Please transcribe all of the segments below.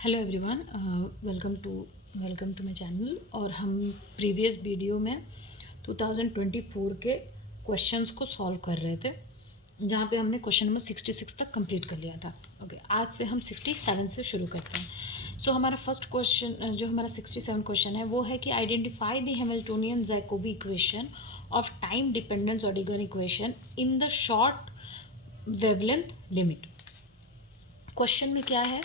Hello everyone, welcome to my channel. और हम previous video में 2024 के क्वेश्चंस को सॉल्व कर रहे थे, जहाँ पे हमने क्वेश्चन नंबर 66 तक कंप्लीट कर लिया था। ओके, आज से हम 67 से शुरू करते हैं। सो हमारा फर्स्ट क्वेश्चन, जो हमारा 67 क्वेश्चन है, वो है कि identify the Hamiltonian Jacobi equation of time dependence ऑर्डिगर equation in the short wavelength limit. Question में क्या है,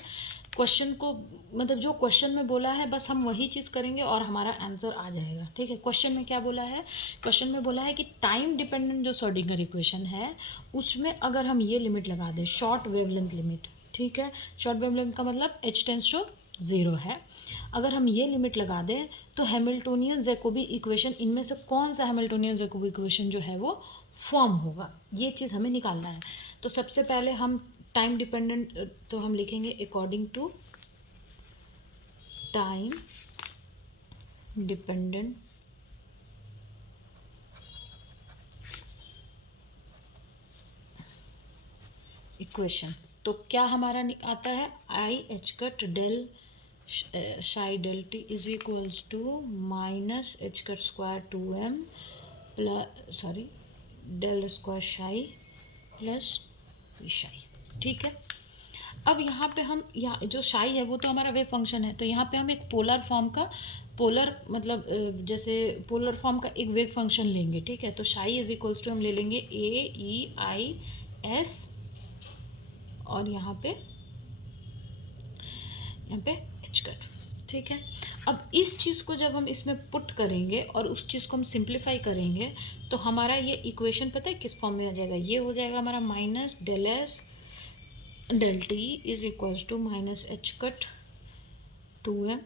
क्वेश्चन को मतलब जो क्वेश्चन में बोला है बस हम वही चीज़ करेंगे और हमारा आंसर आ जाएगा। ठीक है, क्वेश्चन में क्या बोला है, क्वेश्चन में बोला है कि टाइम डिपेंडेंट जो श्रोडिंगर इक्वेशन है उसमें अगर हम ये लिमिट लगा दें, शॉर्ट वेवलेंथ लिमिट। ठीक है, शॉर्ट वेवलेंथ का मतलब h टेंस टू 0 है। अगर हम ये लिमिट लगा दें तो हैमिल्टोनियन जैकोबी इक्वेशन, इनमें से कौन सा हैमिल्टोनियन जैकोबी इक्वेशन जो है वो फॉर्म होगा, ये चीज़ हमें निकालना है। तो सबसे पहले हम टाइम डिपेंडेंट तो हम लिखेंगे according to time dependent equation. तो क्या हमारा आता है, I H cut del psi del T is equals to minus H cut square 2m plus del square psi plus P psi. ठीक है, अब यहाँ पे हम जो शाई है वो तो हमारा वेव फंक्शन है, तो यहाँ पे हम एक पोलर फॉर्म का मतलब जैसे पोलर फॉर्म का एक वेव फंक्शन लेंगे। ठीक है, तो शाई इज इक्वल्स टू हम ले लेंगे AEIS और यहाँ पे एच कट। ठीक है, अब इस चीज़ को जब हम इसमें पुट करेंगे और उस चीज़ को हम सिंप्लीफाई करेंगे तो हमारा ये इक्वेशन पता है किस फॉर्म में आ जाएगा, ये हो जाएगा हमारा minus del S del T is equals to minus H cut 2m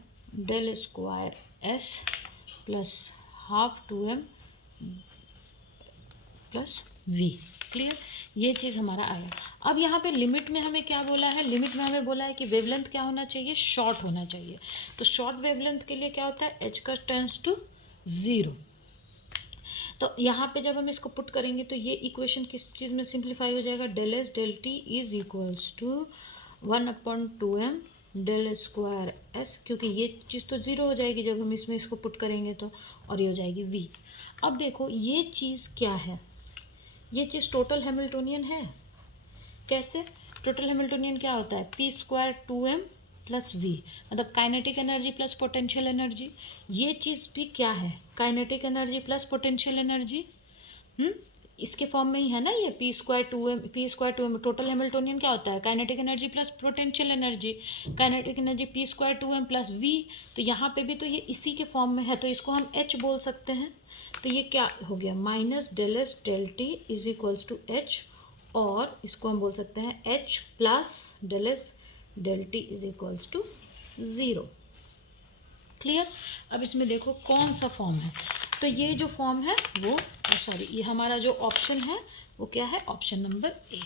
del square S plus half 2m plus V. Clear, ये चीज़ हमारा आया। अब यहाँ पे लिमिट में हमें क्या बोला है, लिमिट में हमें बोला है कि वेवलेंथ क्या होना चाहिए, शॉर्ट होना चाहिए। तो शॉर्ट वेवलेंथ के लिए क्या होता है, एच का टेंस टू 0। तो यहाँ पे जब हम इसको पुट करेंगे तो ये इक्वेशन किस चीज़ में सिंप्लीफाई हो जाएगा, del S del T is equals to 1/2m del square S, क्योंकि ये चीज़ तो 0 हो जाएगी जब हम इसमें इसको पुट करेंगे तो, और ये हो जाएगी v। अब देखो ये चीज़ क्या है, ये चीज़ टोटल हैमिल्टोनियन है। कैसे, टोटल हैमिल्टोनियन क्या होता है, P square 2m plus V, मतलब kinetic energy plus potential energy. ये चीज़ भी क्या है, kinetic energy plus potential energy. इसके फॉर्म में ही है ना ये P square 2m total Hamiltonian क्या होता है, kinetic energy plus potential energy, kinetic energy P square 2m plus V. तो यहाँ पे भी तो ये इसी के फॉर्म में है, तो इसको हम एच बोल सकते हैं। तो ये क्या हो गया, minus del S del T is equals to H, और इसको हम बोल सकते हैं H plus del S del T is equals to 0। Clear, अब इसमें देखो कौन सा फॉर्म है, तो ये जो फॉर्म है वो ये हमारा जो ऑप्शन है वो क्या है, ऑप्शन नंबर ए।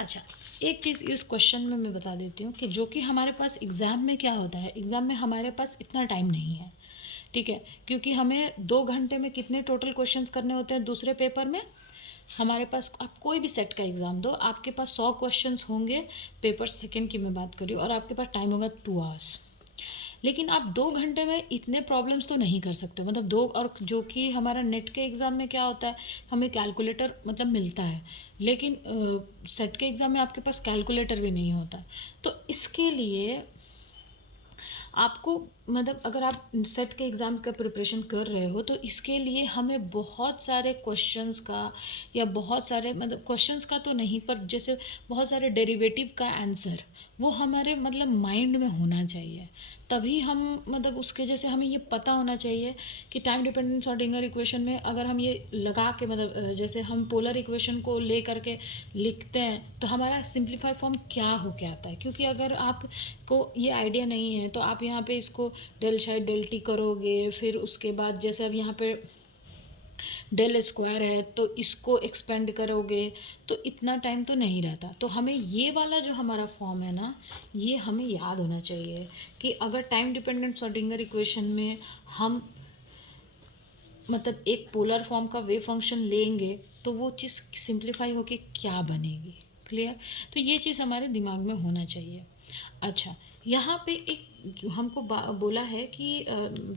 अच्छा, एक चीज़ इस क्वेश्चन में मैं बता देती हूँ कि जो कि हमारे पास एग्ज़ाम में क्या होता है, एग्ज़ाम में हमारे पास इतना टाइम नहीं है। ठीक है, क्योंकि हमें 2 घंटे में कितने टोटल क्वेश्चंस करने होते हैं दूसरे पेपर में, हमारे पास आप कोई भी सेट का एग्ज़ाम दो, आपके पास 100 क्वेश्चंस होंगे, पेपर सेकंड की मैं बात कर रही हूँ, और आपके पास टाइम होगा 2 आवर्स। लेकिन आप 2 घंटे में इतने प्रॉब्लम्स तो नहीं कर सकते, मतलब दो, और जो कि हमारा नेट के एग्ज़ाम में क्या होता है, हमें कैलकुलेटर मतलब मिलता है, लेकिन सेट के एग्ज़ाम में आपके पास कैलकुलेटर भी नहीं होता। तो इसके लिए आपको मतलब अगर आप सेट के एग्ज़ाम का प्रिपरेशन कर रहे हो तो इसके लिए हमें बहुत सारे क्वेश्चंस का, या बहुत सारे मतलब क्वेश्चंस का तो नहीं, पर जैसे बहुत सारे डेरिवेटिव का आंसर वो हमारे मतलब माइंड में होना चाहिए, तभी हम मतलब उसके जैसे हमें ये पता होना चाहिए कि टाइम डिपेंडेंट श्रोडिंगर इक्वेशन में अगर हम ये लगा के मतलब जैसे हम पोलर इक्वेशन को ले करके लिखते हैं तो हमारा सिंप्लीफाई फॉर्म क्या हो के आता है। क्योंकि अगर आपको ये आइडिया नहीं है तो आप यहाँ पे इसको डेल शायद डेल टी करोगे, फिर उसके बाद जैसे अब यहाँ पे डेल स्क्वायर है तो इसको एक्सपेंड करोगे, तो इतना टाइम तो नहीं रहता। तो हमें ये वाला जो हमारा फॉर्म है ना, ये हमें याद होना चाहिए कि अगर टाइम डिपेंडेंट श्रोडिंगर इक्वेशन में हम मतलब एक पोलर फॉर्म का वेव फंक्शन लेंगे तो वो चीज़ सिंप्लीफाई होके क्या बनेगी। क्लियर, तो ये चीज़ हमारे दिमाग में होना चाहिए। अच्छा, यहाँ पे एक जो हमको बोला है कि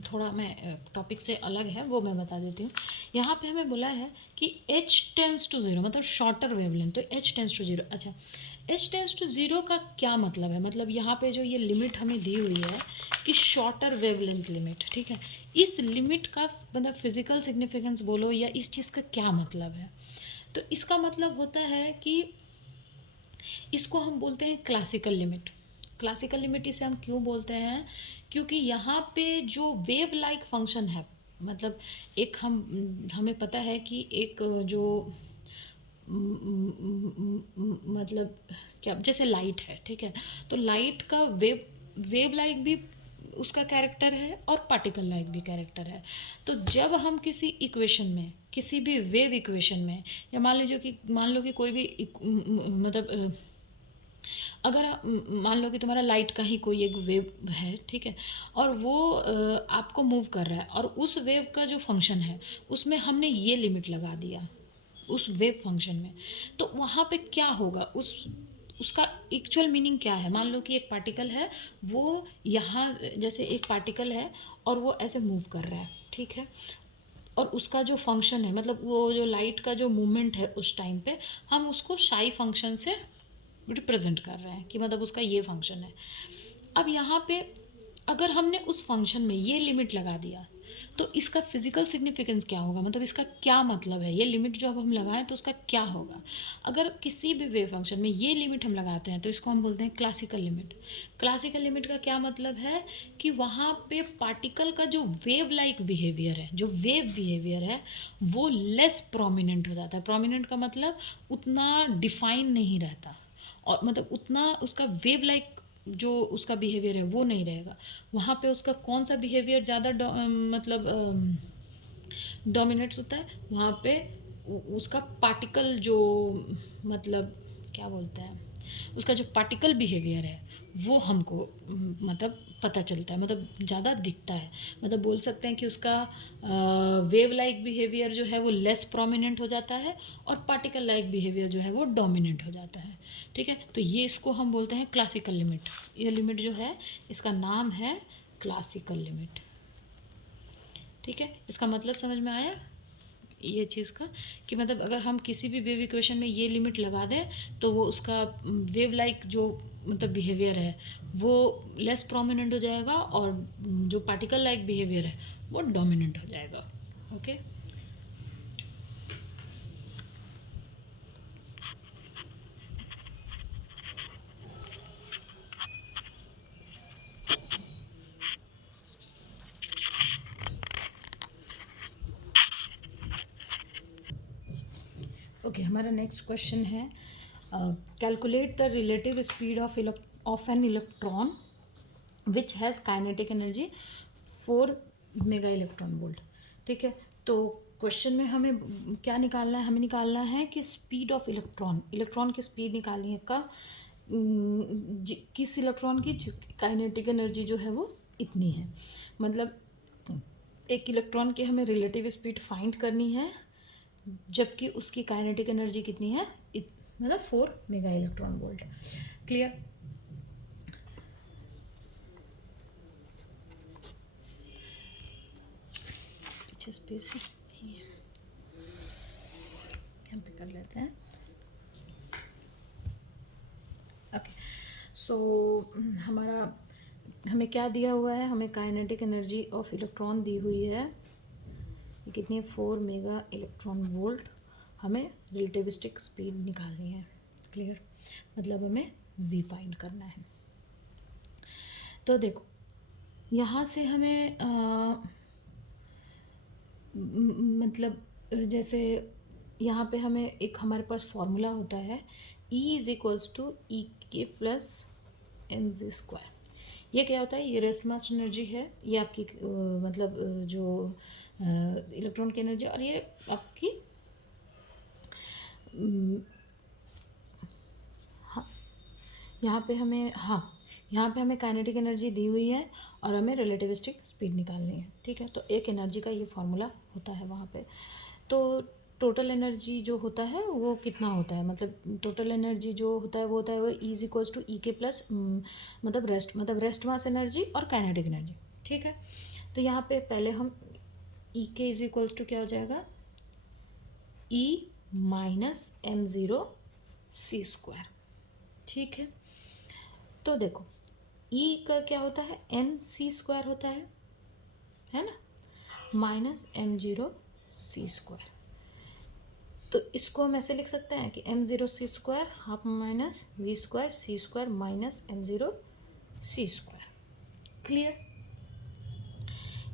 थोड़ा मैं टॉपिक से अलग है वो मैं बता देती हूँ। यहाँ पे हमें बोला है कि h टेंस टू ज़ीरो मतलब शॉर्टर वेवलेंथ, तो h टेंस टू ज़ीरो। अच्छा, h टेंस टू ज़ीरो का क्या मतलब है? मतलब यहाँ पे जो ये लिमिट हमें दी हुई है कि शॉर्टर वेवलेंथ लिमिट, ठीक है, इस लिमिट का मतलब फिजिकल सिग्निफिकेंस बोलो या इस चीज़ का क्या मतलब है? तो इसका मतलब होता है कि इसको हम बोलते हैं क्लासिकल लिमिट। क्लासिकल लिमिट इसे हम क्यों बोलते हैं? क्योंकि यहाँ पे जो वेव लाइक फंक्शन है, मतलब एक हमें पता है कि एक जो मतलब क्या, जैसे लाइट है, ठीक है, तो लाइट का वेव लाइक भी उसका कैरेक्टर है और पार्टिकल लाइक भी कैरेक्टर है। तो जब हम किसी इक्वेशन में, किसी भी वेव इक्वेशन में, या मान लो कि कोई भी मतलब अगर मान लो कि तुम्हारा लाइट का ही कोई एक वेव है, ठीक है, और वो आपको मूव कर रहा है, और उस वेव का जो फंक्शन है उसमें हमने ये लिमिट लगा दिया उस वेव फंक्शन में, तो वहाँ पे क्या होगा, उसका एक्चुअल मीनिंग क्या है? मान लो कि एक पार्टिकल है, वो यहाँ, जैसे एक पार्टिकल है और वो ऐसे मूव कर रहा है, ठीक है, और उसका जो फंक्शन है, मतलब वो जो लाइट का जो मूवमेंट है उस टाइम पे, हम उसको साई फंक्शन से रिप्रेजेंट कर रहे हैं कि मतलब उसका ये फंक्शन है। अब यहाँ पे अगर हमने उस फंक्शन में ये लिमिट लगा दिया तो इसका फिजिकल सिग्निफिकेंस क्या होगा, मतलब इसका क्या मतलब है? ये लिमिट जो अब हम लगाएं तो उसका क्या होगा? अगर किसी भी वेव फंक्शन में ये लिमिट हम लगाते हैं तो इसको हम बोलते हैं क्लासिकल लिमिट। क्लासिकल लिमिट का क्या मतलब है कि वहाँ पे पार्टिकल का जो वेव लाइक बिहेवियर है, जो वेव बिहेवियर है, वो लेस प्रोमिनेंट हो जाता है। प्रोमिनेंट का मतलब उतना डिफाइन नहीं रहता, और मतलब उतना उसका वेव लाइक जो उसका बिहेवियर है वो नहीं रहेगा। वहाँ पे उसका कौन सा बिहेवियर ज़्यादा मतलब डोमिनेट्स होता है? वहाँ पे उसका पार्टिकल जो, मतलब क्या बोलते हैं, उसका जो पार्टिकल बिहेवियर है वो हमको मतलब पता चलता है, मतलब ज़्यादा दिखता है। मतलब बोल सकते हैं कि उसका वेव लाइक बिहेवियर जो है वो लेस प्रोमिनेंट हो जाता है, और पार्टिकल लाइक बिहेवियर जो है वो डोमिनेंट हो जाता है, ठीक है। तो ये इसको हम बोलते हैं क्लासिकल लिमिट। ये लिमिट जो है इसका नाम है क्लासिकल लिमिट, ठीक है। इसका मतलब समझ में आया ये चीज़ का, कि मतलब अगर हम किसी भी वेव इक्वेशन में ये लिमिट लगा दें तो वो उसका वेव लाइक जो मतलब बिहेवियर है वो लेस प्रोमिनेंट हो जाएगा, और जो पार्टिकल लाइक बिहेवियर है वो डोमिनेंट हो जाएगा। ओके, ओके, हमारा नेक्स्ट क्वेश्चन है calculate the relative speed of an electron which has kinetic energy 4 mega electron volt, ठीक है। तो क्वेश्चन में हमें क्या निकालना है? हमें निकालना है कि स्पीड ऑफ इलेक्ट्रॉन, इलेक्ट्रॉन की स्पीड निकालनी है का किस इलेक्ट्रॉन की जिसकी काइनेटिक एनर्जी जो है वो इतनी है। मतलब एक इलेक्ट्रॉन की हमें रिलेटिव स्पीड फाइंड करनी है जबकि उसकी काइनेटिक एनर्जी कितनी है, मतलब 4 मेगा इलेक्ट्रॉन वोल्ट। क्लियर? पीछे स्पेस ही नहीं है, यहाँ पे कर लेते हैं। ओके, सो हमारा हमें क्या दिया हुआ है? हमें काइनेटिक एनर्जी ऑफ इलेक्ट्रॉन दी हुई है, ये कितनी है? 4 मेगा इलेक्ट्रॉन वोल्ट। हमें रिलेटिविस्टिक स्पीड निकालनी है। क्लियर? मतलब हमें वी फाइंड करना है। तो देखो यहाँ से हमें मतलब जैसे यहाँ पे हमें एक हमारे पास फॉर्मूला होता है E इज इक्वल्स टू ई के प्लस एम जी स्क्वायर। ये क्या होता है? ये रेस्ट मास एनर्जी है, ये आपकी मतलब जो इलेक्ट्रॉन की एनर्जी, और ये आपकी हाँ, यहाँ पे हमें काइनेटिक एनर्जी दी हुई है और हमें रिलेटिविस्टिक स्पीड निकालनी है, ठीक है। तो एक एनर्जी का ये फॉर्मूला होता है वहाँ पे। तो टोटल एनर्जी जो होता है वो कितना होता है, मतलब टोटल एनर्जी जो होता है वो होता है वो इज इक्वल्स टू ई के प्लस मतलब रेस्ट मास एनर्जी और काइनेटिक एनर्जी। ठीक है, तो यहाँ पे पहले हम ई के इज इक्वल्स टू क्या हो जाएगा, E minus M zero C square. ठीक तो देखो ई का क्या होता है, एम सी स्क्वायर होता है ना, minus M zero C square. तो इसको हम ऐसे लिख सकते हैं कि M zero C square half minus V square C square minus M zero C square. Clear,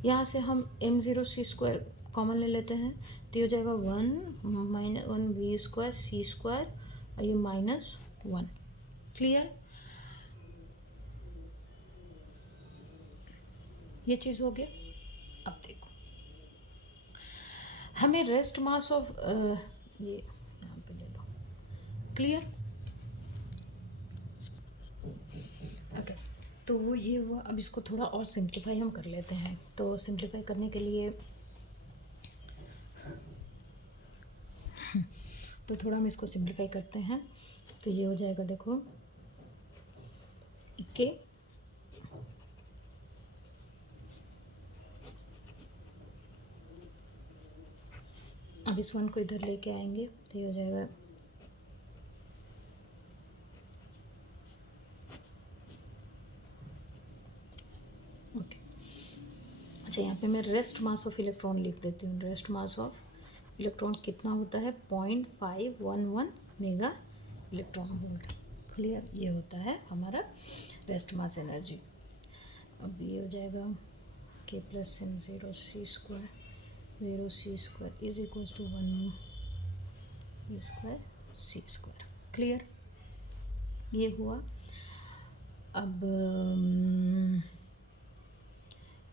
यहाँ से हम M zero C square common ले लेते हैं तो ये हो जाएगा 1 minus 1 V square C square और ये माइनस 1। क्लियर, ये चीज़ हो गया। अब देखो हमें रेस्ट मास ऑफ ये यहाँ पे ले लो। क्लियर, ओके, तो वो ये हुआ। अब इसको थोड़ा और सिंप्लीफाई हम कर लेते हैं। तो सिंप्लीफाई करने के लिए तो थोड़ा हम इसको सिंप्लीफाई करते हैं। तो ये हो जाएगा, देखो के अब इस वन को इधर लेके आएंगे तो ये हो जाएगा ओके। अच्छा, यहाँ पे मैं रेस्ट मास ऑफ इलेक्ट्रॉन लिख देती हूँ। रेस्ट मास ऑफ इलेक्ट्रॉन कितना होता है, 0.511 मेगा इलेक्ट्रॉन वोल्ट। क्लियर, ये होता है हमारा रेस्ट मास एनर्जी। अब ये हो जाएगा के plus M zero C square is equals to 1 V square C square. Clear, ये हुआ। अब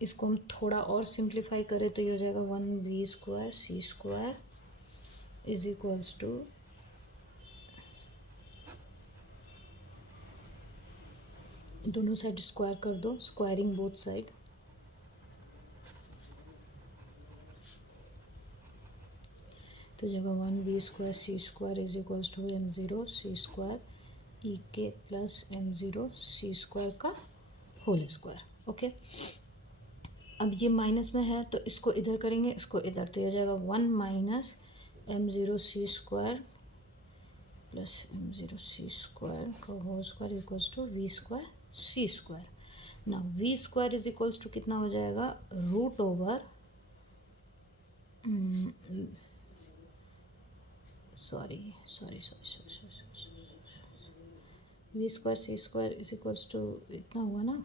इसको हम थोड़ा और सिंप्लीफाई करें तो ये हो जाएगा 1 V square C square is equals to दोनों साइड स्क्वायर कर दो, स्क्वायरिंग बोथ साइड। तो जगह 1 V square C square is equals to M zero C square E के plus M zero C square का होल स्क्वायर। ओके, अब ये minus में है तो इसको इधर करेंगे, इसको इधर, तो ये हो जाएगा 1 minus M zero C square plus M zero C square का whole square equals to V square C square. ना V square is equals to कितना हो जाएगा, root over sorry V square C square is equals to इतना हुआ ना।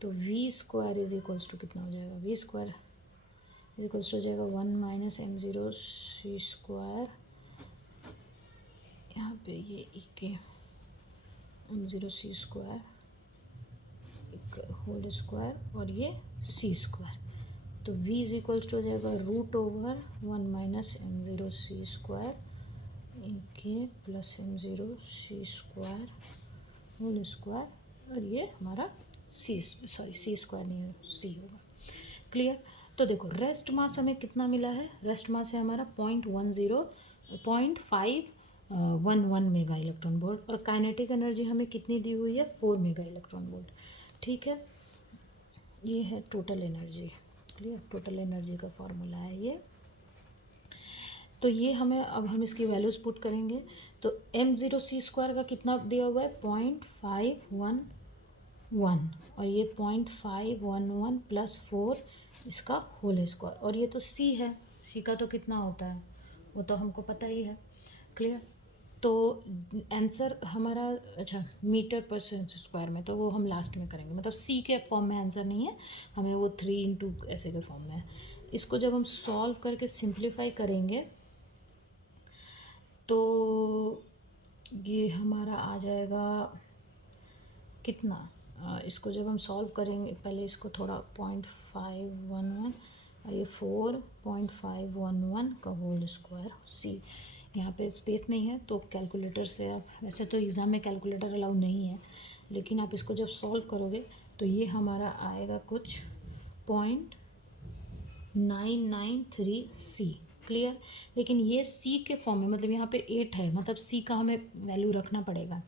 तो V square is equals to कितना हो जाएगा, V square is equals to हो जाएगा 1 minus M zero C square, यहाँ पे ये ई के M zero C square whole square और ये सी स्क्वायर। तो v इज इक्वल्स टू हो जाएगा root over 1 minus M zero C square इनके plus M zero C square whole square और ये हमारा सी स्क्वायर नहीं है, सी होगा। क्लियर, तो देखो रेस्ट मास हमें कितना मिला है, रेस्ट मास है हमारा 0.11 मेगा इलेक्ट्रॉन वोल्ट और काइनेटिक एनर्जी हमें कितनी दी हुई है, 4 मेगा इलेक्ट्रॉन वोल्ट। ठीक है, ये है total energy. Clear, total energy का फॉर्मूला है ये। तो ये हमें, अब हम इसकी वैल्यूज पुट करेंगे तो एम ज़ीरो सी स्क्वायर का कितना दिया हुआ है, 0.511 और ये 0.511 प्लस 4 इसका होल स्क्वायर और ये तो सी है, सी का तो कितना होता है वो तो हमको पता ही है। क्लियर, तो आंसर हमारा, अच्छा मीटर पर स्क्वायर में तो वो हम लास्ट में करेंगे, मतलब सी के फॉर्म में आंसर नहीं है, हमें वो 3 × ऐसे के फॉर्म में है। इसको जब हम सॉल्व करके सिंप्लीफाई करेंगे तो ये हमारा आ जाएगा कितना, इसको जब हम सॉल्व करेंगे, पहले इसको थोड़ा 0.511 ये 4.511 का होल स्क्वायर सी, यहाँ पे स्पेस नहीं है तो कैलकुलेटर से आप, वैसे तो एग्ज़ाम में कैलकुलेटर अलाउ नहीं है लेकिन आप इसको जब सॉल्व करोगे तो ये हमारा आएगा कुछ 0.993 सी क्लियर। लेकिन ये सी के फॉर्म में, मतलब यहाँ पे 8 है, मतलब सी का हमें वैल्यू रखना पड़ेगा।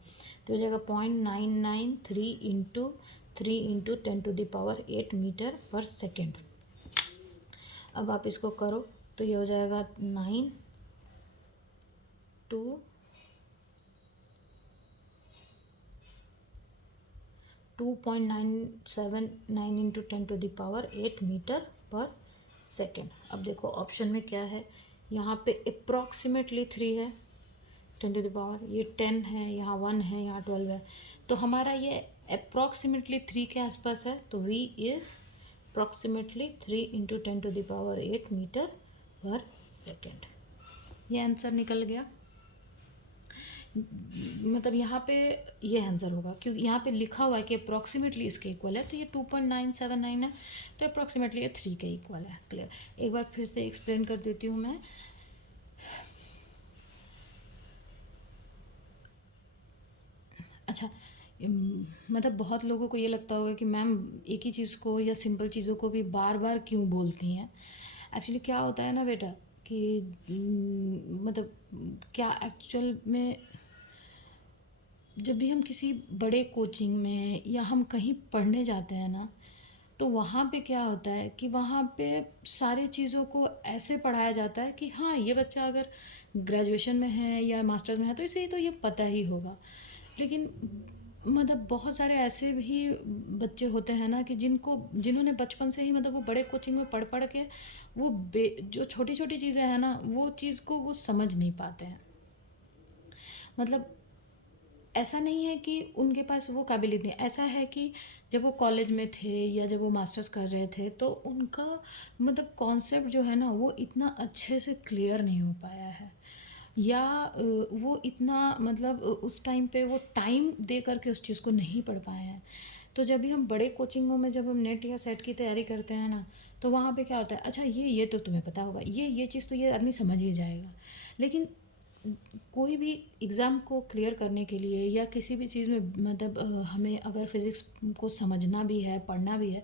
तो हो जाएगा 0.993 इंटू 3 × 10⁸ मीटर पर सेकेंड। अब आप इसको करो तो ये हो जाएगा 2.979 इंटू 10⁸ मीटर पर सेकेंड। अब देखो ऑप्शन में क्या है, यहाँ पे अप्रॉक्सीमेटली 3 है 10⁻, ये 10 है, यहाँ 1 है, यहाँ 12 है। तो हमारा ये अप्रॉक्सीमेटली 3 के आसपास है, तो v is approximately 3 into 10⁸ metre per second. ये आंसर निकल गया। मतलब यहाँ पे ये आंसर होगा, क्योंकि यहाँ पे लिखा हुआ है कि अप्रॉक्सीमेटली इसके इक्वल है, तो ये 2.979 है, तो अप्रॉक्सीमेटली ये 3 के इक्वल है। क्लियर। एक बार फिर से एक्सप्लेन कर देती हूँ मैं। अच्छा, मतलब बहुत लोगों को ये लगता होगा कि मैम एक ही चीज़ को या सिंपल चीज़ों को भी बार बार क्यों बोलती हैं। एक्चुअली क्या होता है ना बेटा कि मतलब क्या एक्चुअल में जब भी हम किसी बड़े कोचिंग में या हम कहीं पढ़ने जाते हैं ना, तो वहाँ पे क्या होता है कि वहाँ पे सारी चीज़ों को ऐसे पढ़ाया जाता है कि हाँ, ये बच्चा अगर ग्रेजुएशन में है या मास्टर्स में है तो इसे तो ये पता ही होगा। लेकिन मतलब बहुत सारे ऐसे भी बच्चे होते हैं ना कि जिन्होंने बचपन से ही मतलब वो बड़े कोचिंग में पढ़ पढ़ के वो जो छोटी छोटी चीज़ें हैं ना, वो चीज़ को वो समझ नहीं पाते हैं। मतलब ऐसा नहीं है कि उनके पास वो काबिलियत नहीं, ऐसा है कि जब वो कॉलेज में थे या जब वो मास्टर्स कर रहे थे तो उनका मतलब कॉन्सेप्ट जो है ना वो इतना अच्छे से क्लियर नहीं हो पाया है, या वो इतना मतलब उस टाइम पे वो टाइम दे करके उस चीज़ को नहीं पढ़ पाए हैं। तो जब भी हम बड़े कोचिंगों में जब हम नेट या सेट की तैयारी करते हैं ना, तो वहाँ पे क्या होता है, अच्छा ये तो तुम्हें पता होगा, ये चीज़ तो ये आदमी समझ ही जाएगा। लेकिन कोई भी एग्ज़ाम को क्लियर करने के लिए या किसी भी चीज़ में मतलब हमें अगर फिज़िक्स को समझना भी है, पढ़ना भी है,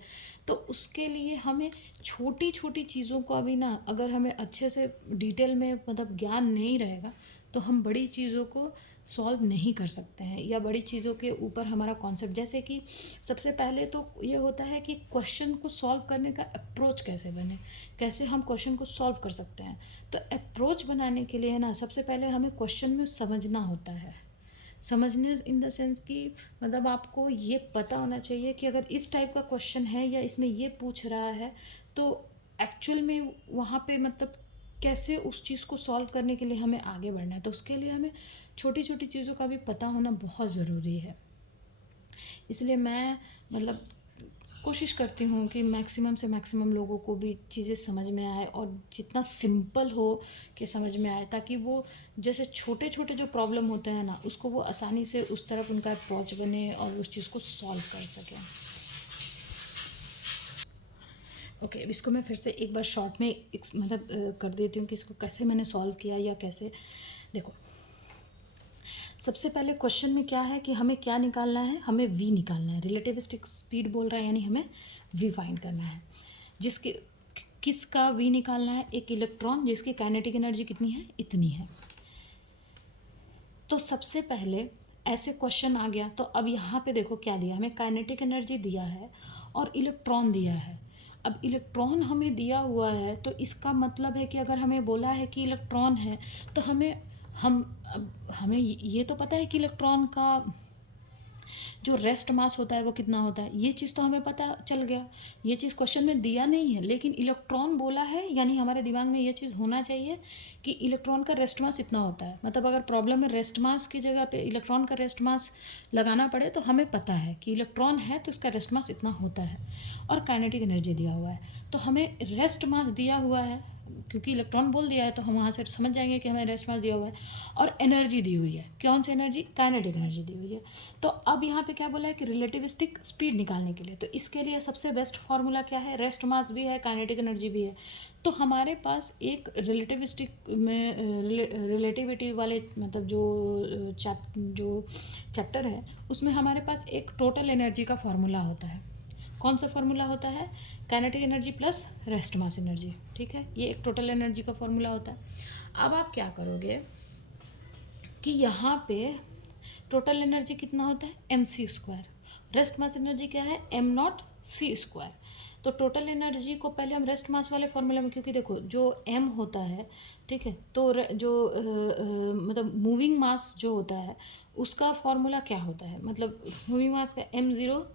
तो उसके लिए हमें छोटी छोटी चीज़ों को अभी ना अगर हमें अच्छे से डिटेल में मतलब ज्ञान नहीं रहेगा तो हम बड़ी चीज़ों को सॉल्व नहीं कर सकते हैं, या बड़ी चीज़ों के ऊपर हमारा कॉन्सेप्ट, जैसे कि सबसे पहले तो ये होता है कि क्वेश्चन को सॉल्व करने का अप्रोच कैसे बने, कैसे हम क्वेश्चन को सॉल्व कर सकते हैं। तो अप्रोच बनाने के लिए है ना, सबसे पहले हमें क्वेश्चन में समझना होता है। समझने इन द सेंस कि मतलब आपको ये पता होना चाहिए कि अगर इस टाइप का क्वेश्चन है या इसमें ये पूछ रहा है तो एक्चुअल में वहाँ पे मतलब कैसे उस चीज़ को सॉल्व करने के लिए हमें आगे बढ़ना है। तो उसके लिए हमें छोटी छोटी चीज़ों का भी पता होना बहुत ज़रूरी है। इसलिए मैं मतलब कोशिश करती हूँ कि मैक्सिमम से मैक्सिमम लोगों को भी चीज़ें समझ में आए और जितना सिंपल हो कि समझ में आए, ताकि वो जैसे छोटे छोटे जो प्रॉब्लम होते हैं ना उसको वो आसानी से उस तरफ उनका अप्रोच बने और उस चीज़ को सॉल्व कर सकें। ओके, अब इसको मैं फिर से एक बार शॉर्ट में मतलब कर देती हूँ कि इसको कैसे मैंने सॉल्व किया या कैसे। देखो, सबसे पहले क्वेश्चन में क्या है कि हमें क्या निकालना है, हमें v निकालना है, रिलेटिविस्टिक स्पीड बोल रहा है, यानी हमें v फाइंड करना है। जिसके किसका v निकालना है, एक इलेक्ट्रॉन जिसकी काइनेटिक एनर्जी कितनी है, इतनी है। तो सबसे पहले ऐसे क्वेश्चन आ गया, तो अब यहाँ पे देखो क्या दिया, हमें काइनेटिक एनर्जी दिया है और इलेक्ट्रॉन दिया है। अब इलेक्ट्रॉन हमें दिया हुआ है तो इसका मतलब है कि अगर हमें बोला है कि इलेक्ट्रॉन है तो हमें ये तो पता है कि इलेक्ट्रॉन का जो रेस्ट मास होता है वो कितना होता है, ये चीज़ तो हमें पता चल गया। ये चीज़ क्वेश्चन में दिया नहीं है लेकिन इलेक्ट्रॉन बोला है, यानी हमारे दिमाग में ये चीज़ होना चाहिए कि इलेक्ट्रॉन का रेस्ट मास इतना होता है। मतलब अगर प्रॉब्लम में रेस्ट मास की जगह पे इलेक्ट्रॉन का रेस्ट मास लगाना पड़े तो हमें पता है कि इलेक्ट्रॉन है तो इसका रेस्ट मास इतना होता है, और काइनेटिक एनर्जी दिया हुआ है। तो हमें रेस्ट मास दिया हुआ है, क्योंकि इलेक्ट्रॉन बोल दिया है तो हम वहाँ से समझ जाएंगे कि हमें रेस्ट मास दिया हुआ है, और एनर्जी दी हुई है। कौन सी एनर्जी, काइनेटिक एनर्जी दी हुई है। तो अब यहाँ पे क्या बोला है कि रिलेटिविस्टिक स्पीड निकालने के लिए, तो इसके लिए सबसे बेस्ट फार्मूला क्या है, रेस्ट मास भी है, काइनेटिक एनर्जी भी है। तो हमारे पास एक रिलेटिविस्टिक में रिलेटिविटी वाले मतलब जो चैप्टर है उसमें हमारे पास एक टोटल एनर्जी का फार्मूला होता है। कौन सा फॉर्मूला होता है, kinetic energy plus rest mass energy, ठीक है, ये एक टोटल एनर्जी का फॉर्मूला होता है। अब आप क्या करोगे कि यहाँ पे टोटल एनर्जी कितना होता है, M C square, rest mass energy क्या है, एम नॉट सी स्क्वायर। तो टोटल एनर्जी को पहले हम रेस्ट मास वाले फॉर्मूले में, क्योंकि देखो जो एम होता है, ठीक है, तो जो मतलब मूविंग मास जो होता है उसका फॉर्मूला क्या होता है, मतलब मूविंग मास का M zero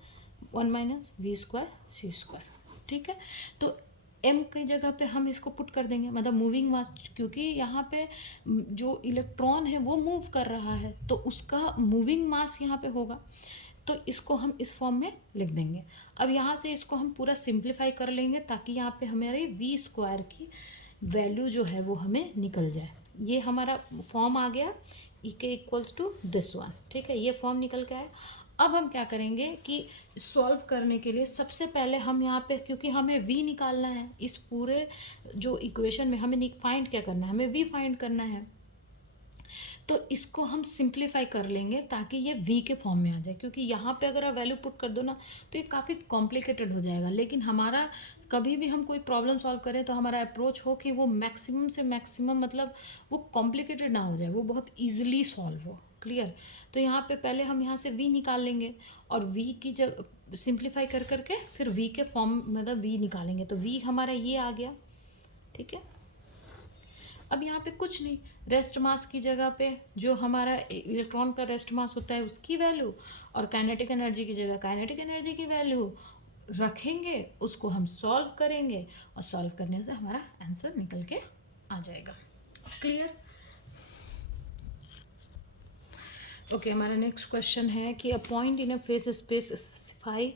one minus V square C square, ठीक है। तो एम की जगह पे हम इसको पुट कर देंगे, मतलब मूविंग मास, क्योंकि यहाँ पे जो इलेक्ट्रॉन है वो मूव कर रहा है तो उसका मूविंग मास यहाँ पे होगा, तो इसको हम इस फॉर्म में लिख देंगे। अब यहाँ से इसको हम पूरा सिंप्लीफाई कर लेंगे ताकि यहाँ पे हमारे वी स्क्वायर की वैल्यू जो है वो हमें निकल जाए। ये हमारा फॉर्म आ गया ई के इक्वल्स टू दिस वन, ठीक है, ये फॉर्म निकल के आया। अब हम क्या करेंगे कि सॉल्व करने के लिए सबसे पहले हम यहाँ पे, क्योंकि हमें वी निकालना है इस पूरे जो इक्वेशन में, हमें फाइंड क्या करना है, हमें वी फाइंड करना है, तो इसको हम सिंप्लीफाई कर लेंगे ताकि ये वी के फॉर्म में आ जाए। क्योंकि यहाँ पे अगर आप वैल्यू पुट कर दो ना तो ये काफ़ी कॉम्प्लिकेटेड हो जाएगा, लेकिन हमारा कभी भी हम कोई प्रॉब्लम सॉल्व करें तो हमारा अप्रोच हो कि वो मैक्सिमम से मैक्सिमम, मतलब वो कॉम्प्लिकेटेड ना हो जाए, वो बहुत ईजिली सॉल्व हो, क्लियर। तो यहाँ पे पहले हम यहाँ से वी निकाल लेंगे और वी की जगह सिंप्लीफाई कर करके फिर वी के फॉर्म, मतलब वी निकालेंगे, तो वी हमारा ये आ गया, ठीक है। अब यहाँ पे कुछ नहीं, रेस्ट मास की जगह पे जो हमारा इलेक्ट्रॉन का रेस्ट मास होता है उसकी वैल्यू और काइनेटिक एनर्जी की जगह काइनेटिक एनर्जी की वैल्यू रखेंगे, उसको हम सॉल्व करेंगे और सॉल्व करने से हमारा आंसर निकल के आ जाएगा, क्लियर। ओके, हमारा नेक्स्ट क्वेश्चन है कि a point in a phase space specify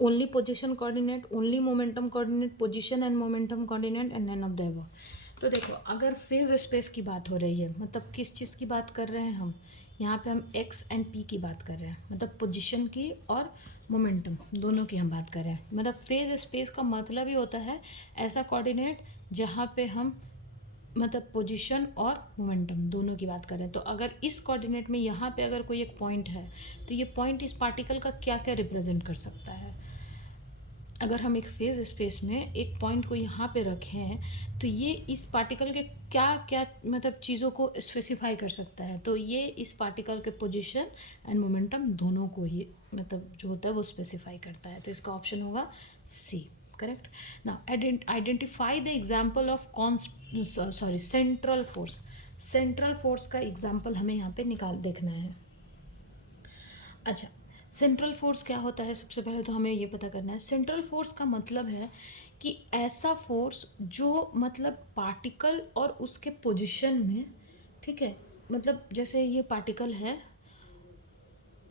only position coordinate, only momentum coordinate, position and momentum coordinate and none of the above. तो देखो, अगर फेज स्पेस की बात हो रही है, मतलब किस चीज़ की बात कर रहे हैं हम, यहाँ पे हम एक्स एंड पी की बात कर रहे हैं, मतलब पोजीशन की और मोमेंटम दोनों की हम बात कर रहे हैं। मतलब फेज स्पेस का मतलब ही होता है ऐसा कोऑर्डिनेट जहाँ पे हम मतलब पोजीशन और मोमेंटम दोनों की बात करें। तो अगर इस कोऑर्डिनेट में यहाँ पे अगर कोई एक पॉइंट है तो ये पॉइंट इस पार्टिकल का क्या क्या रिप्रेजेंट कर सकता है। अगर हम एक फेज स्पेस में एक पॉइंट को यहाँ पे रखें तो ये इस पार्टिकल के क्या क्या मतलब चीज़ों को स्पेसिफाई कर सकता है, तो ये इस पार्टिकल के पोजीशन एंड मोमेंटम दोनों को ही मतलब जो होता है वो स्पेसिफाई करता है। तो इसका ऑप्शन होगा C, correct. Now identify the example of central force. Central force का एग्जाम्पल हमें यहाँ पे देखना है। अच्छा, सेंट्रल फोर्स क्या होता है, सबसे पहले तो हमें ये पता करना है। सेंट्रल फोर्स का मतलब है कि ऐसा फोर्स जो मतलब पार्टिकल और उसके पोजीशन में, ठीक है, मतलब जैसे ये पार्टिकल है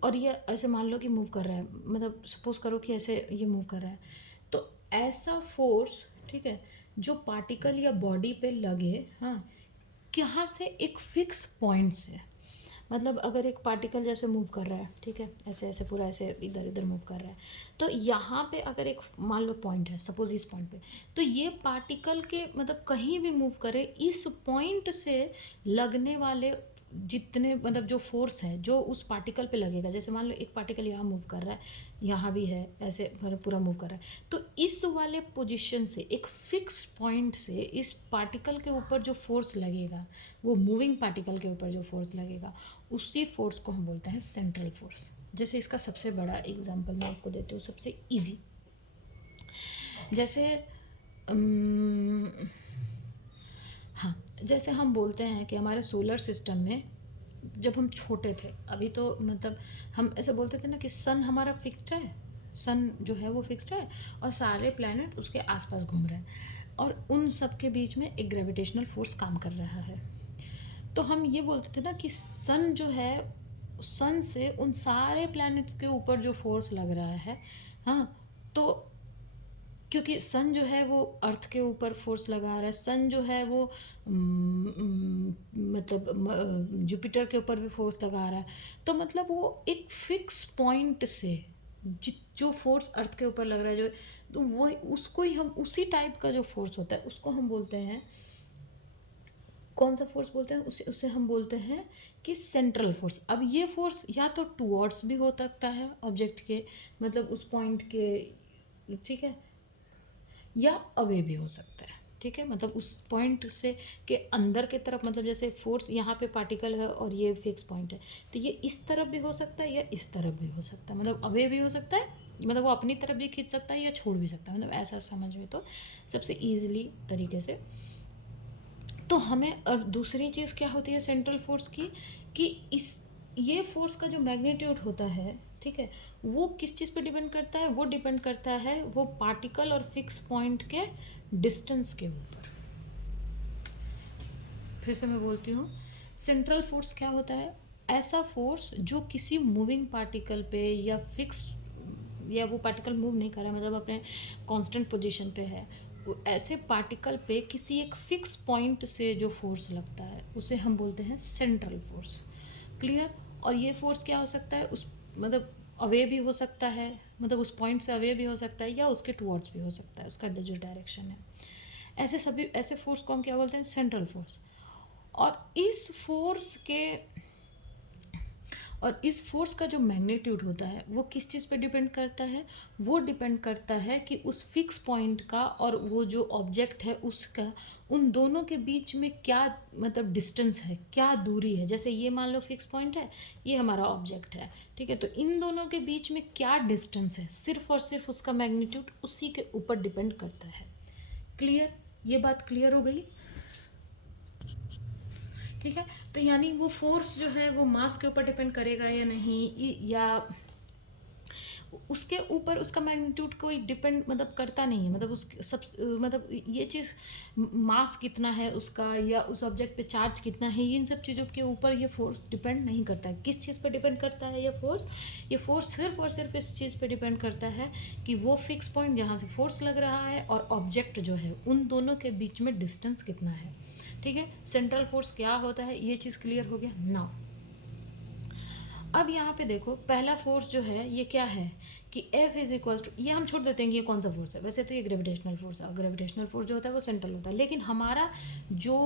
और ये ऐसे मान लो कि मूव कर रहा है, मतलब सपोज करो कि ऐसे ये मूव कर रहा है, तो ऐसा फोर्स, ठीक है, जो पार्टिकल या बॉडी पे लगे, हाँ, कहाँ से, एक फिक्स पॉइंट से। मतलब अगर एक पार्टिकल जैसे मूव कर रहा है, ठीक है, ऐसे ऐसे पूरा ऐसे इधर इधर मूव कर रहा है, तो यहाँ पे अगर एक मान लो पॉइंट है, सपोज इस पॉइंट पे, तो ये पार्टिकल के मतलब कहीं भी मूव करे, इस पॉइंट से लगने वाले जितने मतलब जो फोर्स है जो उस पार्टिकल पे लगेगा, जैसे मान लो एक पार्टिकल यहाँ मूव कर रहा है, यहाँ भी है, ऐसे पूरा मूव कर रहा है, तो इस वाले पोजीशन से एक फिक्स पॉइंट से इस पार्टिकल के ऊपर जो फोर्स लगेगा, वो मूविंग पार्टिकल के ऊपर जो फोर्स लगेगा, उसी फोर्स को हम बोलते हैं सेंट्रल फोर्स। जैसे इसका सबसे बड़ा एग्जांपल मैं आपको देती हूँ, सबसे इजी, जैसे हाँ, जैसे हम बोलते हैं कि हमारे सोलर सिस्टम में जब हम छोटे थे, अभी तो मतलब हम ऐसे बोलते थे ना कि सन हमारा फिक्स्ड है, सन जो है वो फिक्स्ड है और सारे प्लैनेट उसके आसपास घूम रहे हैं और उन सब के बीच में एक ग्रेविटेशनल फोर्स काम कर रहा है। तो हम ये बोलते थे ना कि सन जो है, सन से उन सारे प्लैनेट्स के ऊपर जो फोर्स लग रहा है, हाँ, तो क्योंकि सन जो है वो अर्थ के ऊपर फोर्स लगा रहा है, सन जो है वो मतलब जुपिटर के ऊपर भी फोर्स लगा रहा है, तो मतलब वो एक फिक्स पॉइंट से जो फोर्स अर्थ के ऊपर लग रहा है, जो तो वो उसको ही हम उसी टाइप का जो फोर्स होता है उसको हम बोलते हैं, कौन सा फोर्स बोलते हैं उसे उसे हम बोलते हैं कि सेंट्रल फोर्स। अब ये फोर्स या तो टुवर्ड्स भी हो सकता है ऑब्जेक्ट के, मतलब उस पॉइंट के ठीक है, या अवे भी हो सकता है, ठीक है, मतलब उस पॉइंट से के अंदर के तरफ, मतलब जैसे फोर्स यहाँ पे पार्टिकल है और ये फिक्स पॉइंट है, तो ये इस तरफ भी हो सकता है या इस तरफ भी हो सकता है, मतलब अवे भी हो सकता है, मतलब वो अपनी तरफ भी खींच सकता है या छोड़ भी सकता है, मतलब ऐसा समझ में तो सबसे ईजिली तरीके से। तो हमें, और दूसरी चीज़ क्या होती है सेंट्रल फोर्स की, कि इस ये फोर्स का जो मैग्नीट्यूड होता है, ठीक है, वो किस चीज़ पे डिपेंड करता है, वो डिपेंड करता है वो पार्टिकल और फिक्स पॉइंट के डिस्टेंस के ऊपर। फिर से मैं बोलती हूँ, सेंट्रल फोर्स क्या होता है, ऐसा फोर्स जो किसी मूविंग पार्टिकल पे या फिक्स, या वो पार्टिकल मूव नहीं कर रहा है, मतलब अपने कांस्टेंट पोजीशन पे है, ऐसे पार्टिकल पे किसी एक फिक्स पॉइंट से जो फोर्स लगता है उसे हम बोलते हैं सेंट्रल फोर्स। क्लियर। और ये फोर्स क्या हो सकता है, उस मतलब अवे भी हो सकता है, मतलब उस पॉइंट से अवे भी हो सकता है या उसके टुवर्ड्स भी हो सकता है, उसका जो डायरेक्शन है। ऐसे सभी ऐसे फोर्स को हम क्या बोलते हैं, सेंट्रल फोर्स। और इस फोर्स के, और इस फोर्स का जो मैग्नीट्यूड होता है वो किस चीज़ पे डिपेंड करता है, वो डिपेंड करता है कि उस फिक्स पॉइंट का और वो जो ऑब्जेक्ट है उसका, उन दोनों के बीच में क्या मतलब डिस्टेंस है, क्या दूरी है। जैसे ये मान लो फिक्स पॉइंट है, ये हमारा ऑब्जेक्ट है, ठीक है, तो इन दोनों के बीच में क्या डिस्टेंस है, सिर्फ और सिर्फ उसका मैग्नीट्यूड उसी के ऊपर डिपेंड करता है। क्लियर, ये बात क्लियर हो गई, ठीक है। तो यानी वो फोर्स जो है वो मास के ऊपर डिपेंड करेगा या नहीं, या उसके ऊपर उसका मैग्नीट्यूड कोई डिपेंड मतलब करता नहीं है, मतलब उस सब, मतलब ये चीज़ मास कितना है उसका या उस ऑब्जेक्ट पे चार्ज कितना है, इन सब चीज़ों के ऊपर ये फोर्स डिपेंड नहीं करता है। किस चीज़ पे डिपेंड करता है ये फोर्स सिर्फ और सिर्फ इस चीज़ पे डिपेंड करता है कि वो फिक्स पॉइंट जहाँ से फोर्स लग रहा है और ऑब्जेक्ट जो है उन दोनों के बीच में डिस्टेंस कितना है, ठीक है। सेंट्रल फोर्स क्या होता है, ये चीज़ क्लियर हो गया। नाउ अब यहाँ पे देखो, पहला फोर्स जो है ये क्या है कि F इज इक्वल्स टू, ये हम छोड़ देते हैं कि ये कौन सा फोर्स है, वैसे तो ये ग्रेविटेशनल फोर्स है, ग्रेविटेशनल फोर्स जो होता है वो सेंट्रल होता है, लेकिन हमारा जो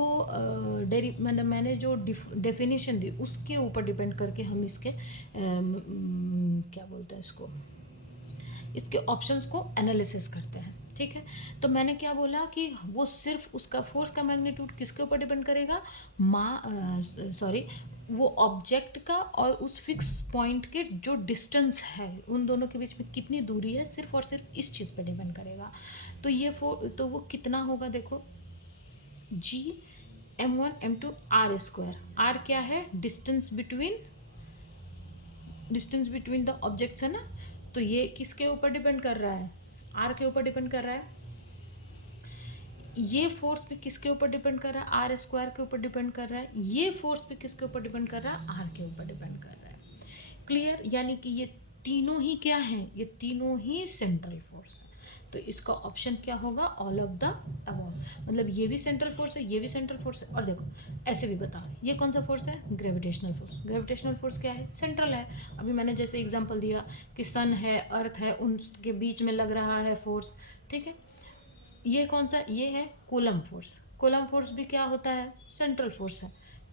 मतलब मैंने जो डेफिनेशन दी उसके ऊपर डिपेंड करके हम इसके क्या बोलते हैं इसको, इसके ऑप्शंस को एनालिसिस करते हैं, ठीक है। तो मैंने क्या बोला कि वो सिर्फ उसका फोर्स का मैग्नीट्यूड किसके ऊपर डिपेंड करेगा, सॉरी, वो ऑब्जेक्ट का और उस फिक्स पॉइंट के जो डिस्टेंस है उन दोनों के बीच में कितनी दूरी है, सिर्फ और सिर्फ इस चीज़ पे डिपेंड करेगा। तो ये तो वो कितना होगा, देखो G m1 m2 r square, r क्या है, डिस्टेंस बिटवीन द ऑब्जेक्ट्स है ना, तो ये किसके ऊपर डिपेंड कर रहा है, आर के ऊपर डिपेंड कर रहा है। ये फोर्स भी किसके ऊपर डिपेंड कर रहा है, आर स्क्वायर के ऊपर डिपेंड कर रहा है। ये फोर्स भी किसके ऊपर डिपेंड कर रहा है, आर के ऊपर डिपेंड कर रहा है। क्लियर, यानी कि ये तीनों ही क्या हैं, ये तीनों ही सेंट्रल फोर्स है। तो इसका ऑप्शन क्या होगा, ऑल ऑफ द अबव, मतलब ये भी सेंट्रल फोर्स है, ये भी सेंट्रल फोर्स है। और देखो ऐसे भी बताओ, ये कौन सा फोर्स है, ग्रेविटेशनल फोर्स। ग्रेविटेशनल फोर्स क्या है, सेंट्रल है। अभी मैंने जैसे एग्जांपल दिया कि सन है, अर्थ है, उनके बीच में लग रहा है फोर्स, ठीक है। ये कौन सा, ये है कूलम फोर्स। कूलम फोर्स भी क्या होता है, सेंट्रल फोर्स है।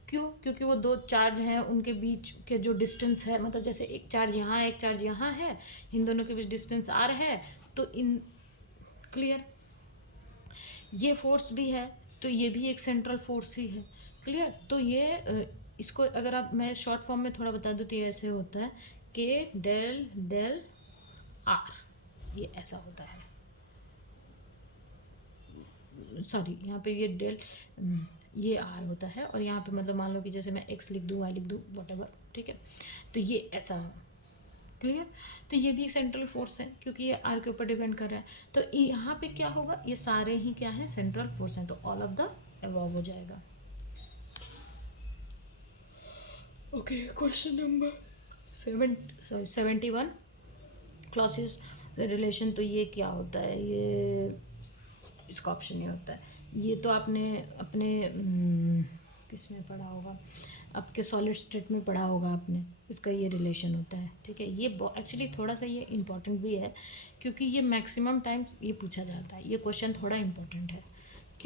क्यों, क्योंकि वो दो चार्ज हैं, उनके बीच के जो डिस्टेंस है, मतलब जैसे एक चार्ज यहाँ है एक चार्ज यहाँ है, इन दोनों के बीच डिस्टेंस आर है, तो इन, क्लियर, ये फोर्स भी है तो ये भी एक सेंट्रल फोर्स ही है। क्लियर, तो ये इसको अगर आप, मैं शॉर्ट फॉर्म में थोड़ा बता दूँ तो ये ऐसे होता है के डेल डेल आर, ये ऐसा होता है, सॉरी यहाँ पे ये डेल ये आर होता है, और यहाँ पे मतलब मान लो कि जैसे मैं एक्स लिख दूँ, वाई लिख दूँ, वॉटेवर, ठीक है, तो ये ऐसा है। क्लियर, तो ये भी एक सेंट्रल फोर्स है क्योंकि ये आर के ऊपर डिपेंड कर रहा है। तो यहाँ पे क्या होगा, ये सारे ही क्या है, सेंट्रल फोर्स हैं, तो ऑल ऑफ द अबव हो जाएगा। Okay, question number 71, Clausius relation. तो ये क्या होता है, ये इसका ऑप्शन नहीं होता है। ये तो आपने अपने किसमें पढ़ा होगा, आपके सॉलिड स्टेट में पढ़ा होगा आपने, इसका ये रिलेशन होता है, ठीक है। ये एक्चुअली थोड़ा सा ये इम्पॉर्टेंट भी है क्योंकि ये मैक्सिमम टाइम्स ये पूछा जाता है, ये क्वेश्चन थोड़ा इम्पॉर्टेंट है।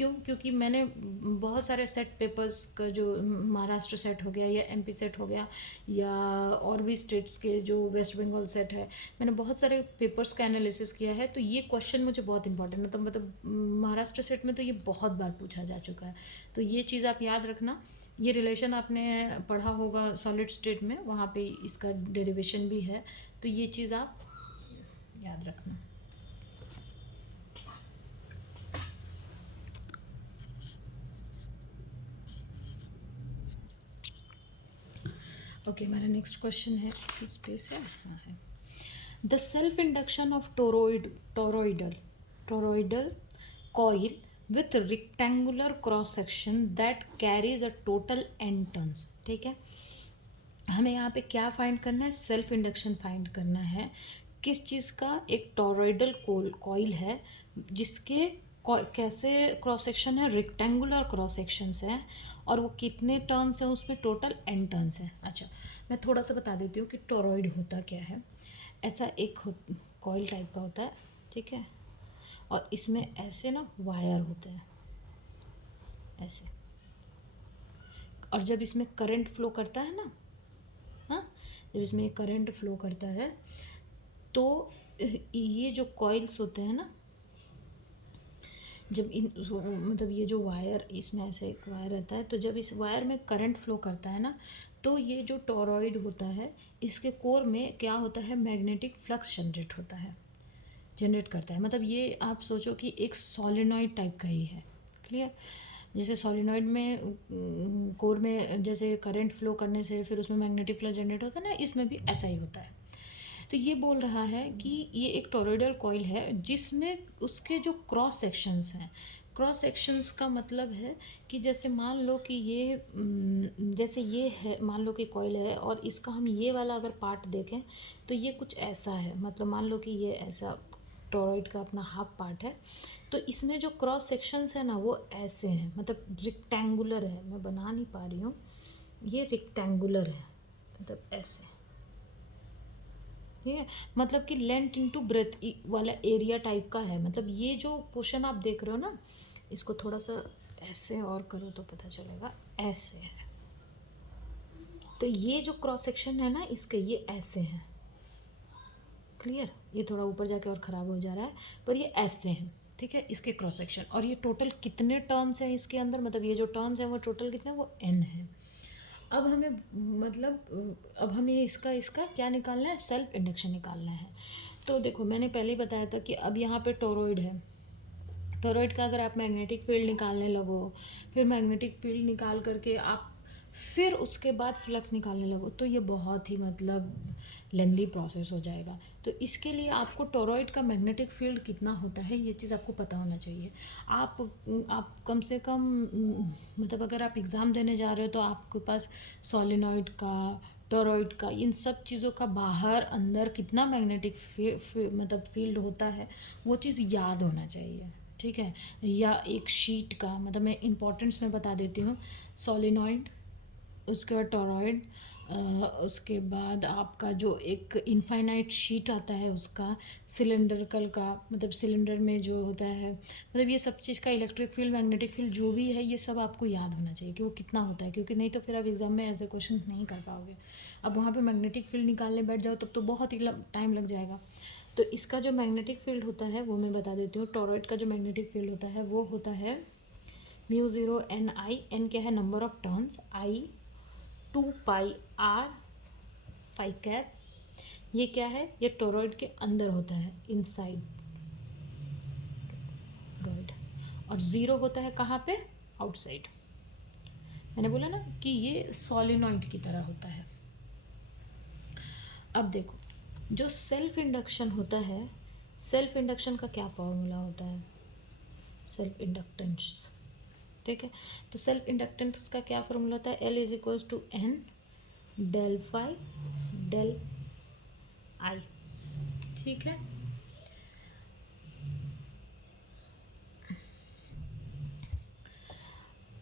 क्यों? क्योंकि मैंने बहुत सारे सेट पेपर्स का, जो महाराष्ट्र सेट हो गया या एमपी सेट हो गया या और भी स्टेट्स के जो वेस्ट बंगाल सेट है, मैंने बहुत सारे पेपर्स का एनालिसिस किया है। तो ये क्वेश्चन मुझे बहुत इंपॉर्टेंट मतलब महाराष्ट्र सेट में तो ये बहुत बार पूछा जा चुका है। तो ये चीज़ आप याद रखना। ये रिलेशन आपने पढ़ा होगा सॉलिड स्टेट में, वहाँ पे इसका डेरिवेशन भी है, तो ये चीज़ आप याद रखना। ओके, मेरा नेक्स्ट क्वेश्चन है, इस पे से हाँ है, the self induction of toroidal coil with rectangular cross section that carries a total n turns. ठीक है, हमें यहाँ पे क्या फाइंड करना है? सेल्फ इंडक्शन फाइंड करना है। किस चीज़ का? एक टोरॉइडल कॉइल है जिसके कैसे क्रॉस सेक्शन है? रेक्टेंगुलर क्रॉस सेक्शंस है, और वो कितने टर्न्स हैं उसमें? टोटल n टर्न्स हैं। अच्छा, मैं थोड़ा सा बता देती हूँ कि टोरॉइड होता क्या है। ऐसा एक कॉइल टाइप का होता है, ठीक है, और इसमें ऐसे ना वायर होते हैं ऐसे, और जब इसमें करंट फ्लो करता है ना, हाँ, जब इसमें करंट फ्लो करता है तो ये जो कॉइल्स होते हैं ना, जब इन मतलब ये जो वायर, इसमें ऐसे एक वायर रहता है, तो जब इस वायर में करंट फ्लो करता है ना, तो ये जो टोरॉइड होता है इसके कोर में क्या होता है? मैग्नेटिक फ्लक्स जनरेट करता है। मतलब ये आप सोचो कि एक सोलेनॉइड टाइप का ही है। क्लियर? जैसे सोलेनॉइड में कोर में जैसे करंट फ्लो करने से फिर उसमें मैग्नेटिक फ्लक्स जनरेट होता है ना, इसमें भी ऐसा ही होता है। तो ये बोल रहा है कि ये एक टोरॉइडल कॉइल है जिसमें उसके जो क्रॉस सेक्शंस हैं, क्रॉस सेक्शंस का मतलब है कि जैसे मान लो कि ये जैसे ये है, मान लो कि कॉइल है और इसका हम ये वाला अगर पार्ट देखें तो ये कुछ ऐसा है। मतलब मान लो कि ये ऐसा टोरॉइड का अपना हाफ पार्ट है, तो इसमें जो क्रॉस सेक्शंस है ना वो ऐसे हैं, मतलब रेक्टेंगुलर है। मैं बना नहीं पा रही हूँ, ये रेक्टेंगुलर है, मतलब ऐसे, ठीक है। मतलब कि लेंथ इनटू ब्रेथ वाला एरिया टाइप का है। मतलब ये जो पोर्शन आप देख रहे हो ना, इसको थोड़ा सा ऐसे और करो तो पता चलेगा, ऐसे है। तो ये जो क्रॉस सेक्शन है ना इसके, ये ऐसे हैं। क्लियर? ये थोड़ा ऊपर जाके और ख़राब हो जा रहा है, पर ये ऐसे हैं, ठीक है, इसके क्रॉस सेक्शन। और ये टोटल कितने टर्न्स हैं इसके अंदर? मतलब ये जो टर्न्स हैं वो टोटल कितने? वो n है। अब हमें मतलब अब हमें इसका क्या निकालना है? सेल्फ इंडक्शन निकालना है। तो देखो, मैंने पहले ही बताया था कि अब यहाँ पे टोरॉइड है। टोरॉइड का अगर आप मैग्नेटिक फील्ड निकालने लगो, फिर मैग्नेटिक फील्ड निकाल करके आप फिर उसके बाद फ्लक्स निकालने लगो, तो ये बहुत ही मतलब लेंदी प्रोसेस हो जाएगा। तो इसके लिए आपको टोरॉइड का मैग्नेटिक फील्ड कितना होता है ये चीज़ आपको पता होना चाहिए। आप कम से कम मतलब अगर आप एग्ज़ाम देने जा रहे हो तो आपके पास सोलेनॉइड का, टोरॉइड का, इन सब चीज़ों का बाहर अंदर कितना मैग्नेटिक मतलब फील्ड होता है वो चीज़ याद होना चाहिए, ठीक है। या एक शीट का, मतलब मैं इम्पोर्टेंस में बता देती हूँ। सोलेनॉइड, उसके बाद टोरॉइड, उसके बाद आपका जो एक इनफाइनाइट शीट आता है उसका, सिलेंडरिकल का, मतलब सिलेंडर में जो होता है, मतलब ये सब चीज़ का इलेक्ट्रिक फील्ड, मैग्नेटिक फील्ड जो भी है, ये सब आपको याद होना चाहिए कि वो कितना होता है, क्योंकि नहीं तो फिर आप एग्ज़ाम में ऐसे क्वेश्चन नहीं कर पाओगे। अब वहाँ पे मैग्नेटिक फील्ड निकालने बैठ जाओ तब तो बहुत ही टाइम लग जाएगा। तो इसका जो मैग्नेटिक फील्ड होता है वो मैं बता देती हूँ। टोरॉइड का जो मैग्नेटिक फील्ड होता है वो होता है μ0 n क्या है? Number of turns, I 2πr phi cap. ये क्या है? ये टोरॉइड के अंदर होता है, इनसाइड टोरॉइड, और 0 होता है कहाँ पे? आउटसाइड। मैंने बोला ना कि ये सोलिनॉइड की तरह होता है। अब देखो, जो सेल्फ इंडक्शन होता है, सेल्फ इंडक्शन का क्या फॉर्मूला होता है? सेल्फ इंडक्टेंस, ठीक है। तो सेल्फ इंडक्टेंस का क्या फॉर्मूला होता है? L is equals to n del phi del I, ठीक है।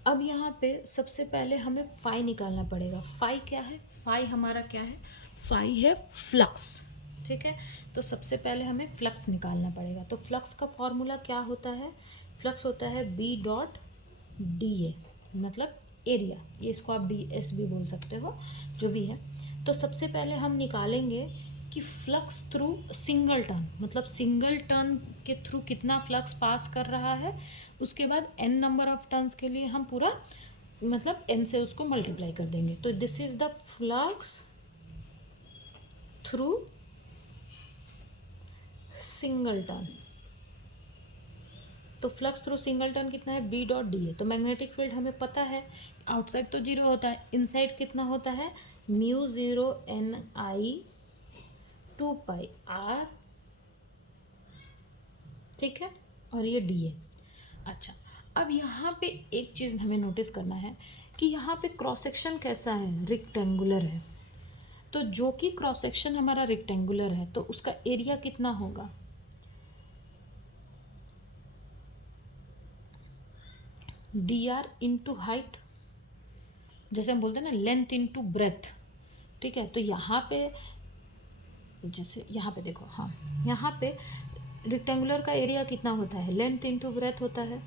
अब यहाँ पे सबसे पहले हमें फाई निकालना पड़ेगा। फाई क्या है? फाई हमारा क्या है? फाई है फ्लक्स, ठीक है। तो सबसे पहले हमें फ्लक्स निकालना पड़ेगा। तो फ्लक्स का फॉर्मूला क्या होता है? फ्लक्स होता है बी डॉट डी ए, मतलब एरिया, ये इसको आप डी एस भी बोल सकते हो, जो भी है। तो सबसे पहले हम निकालेंगे कि फ्लक्स थ्रू सिंगल टर्न, मतलब सिंगल टर्न के थ्रू कितना फ्लक्स पास कर रहा है। उसके बाद एन नंबर ऑफ टर्न्स के लिए हम पूरा मतलब एन से उसको मल्टीप्लाई कर देंगे। तो this is the flux through single turn. तो फ्लक्स थ्रू सिंगल टर्न कितना है, बी डॉट डी ए। तो मैग्नेटिक फील्ड हमें पता है आउटसाइड तो जीरो होता है, इनसाइड कितना होता है, mu zero N I 2πr, ठीक है, और ये डी ए। अच्छा, अब यहाँ पे एक चीज़ हमें नोटिस करना है कि यहाँ पे क्रॉस सेक्शन कैसा है, रेक्टेंगुलर है। तो जो कि क्रॉस सेक्शन हमारा रेक्टेंगुलर है तो उसका एरिया कितना होगा, डी आर इंटू हाइट, जैसे हम बोलते हैं ना लेंथ इंटू ब्रेथ, ठीक है। तो यहाँ पे जैसे यहाँ पे देखो, हाँ यहाँ पे रेक्टेंगुलर का एरिया कितना होता है, लेंथ इंटू ब्रेथ होता है।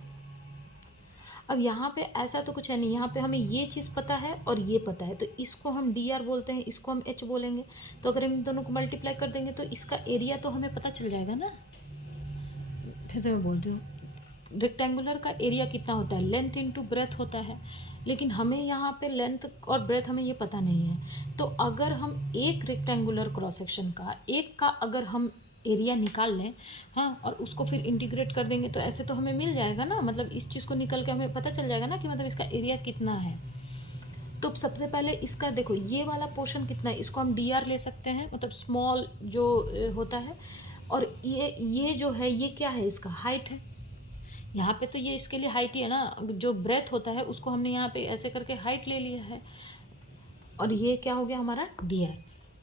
अब यहाँ पे ऐसा तो कुछ है नहीं, यहाँ पे हमें ये चीज़ पता है और ये पता है, तो इसको हम डी आर बोलते हैं, इसको हम एच बोलेंगे। तो अगर हम इन दोनों को मल्टीप्लाई कर देंगे तो इसका एरिया तो हमें पता चल जाएगा ना। फिर से मैं बोलती हूँ, रेक्टेंगुलर का एरिया कितना होता है, लेंथ इंटू ब्रेथ होता है, लेकिन हमें यहाँ पे लेंथ और ब्रेथ हमें ये पता नहीं है। तो अगर हम एक रेक्टेंगुलर क्रॉस सेक्शन का एक का अगर हम एरिया निकाल लें, हाँ, और उसको फिर इंटीग्रेट कर देंगे तो ऐसे तो हमें मिल जाएगा ना, मतलब इस चीज़ को निकल के हमें पता चल जाएगा ना कि मतलब इसका एरिया कितना है। तो सबसे पहले इसका देखो, ये वाला पोर्शन कितना है, इसको हम डी आर ले सकते हैं, मतलब स्मॉल जो होता है। और ये जो है ये क्या है, इसका हाइट है। यहाँ पे तो ये इसके लिए हाइट ही है ना, जो ब्रेथ होता है उसको हमने यहाँ पे ऐसे करके हाइट ले लिया है, और ये क्या हो गया हमारा डी आर।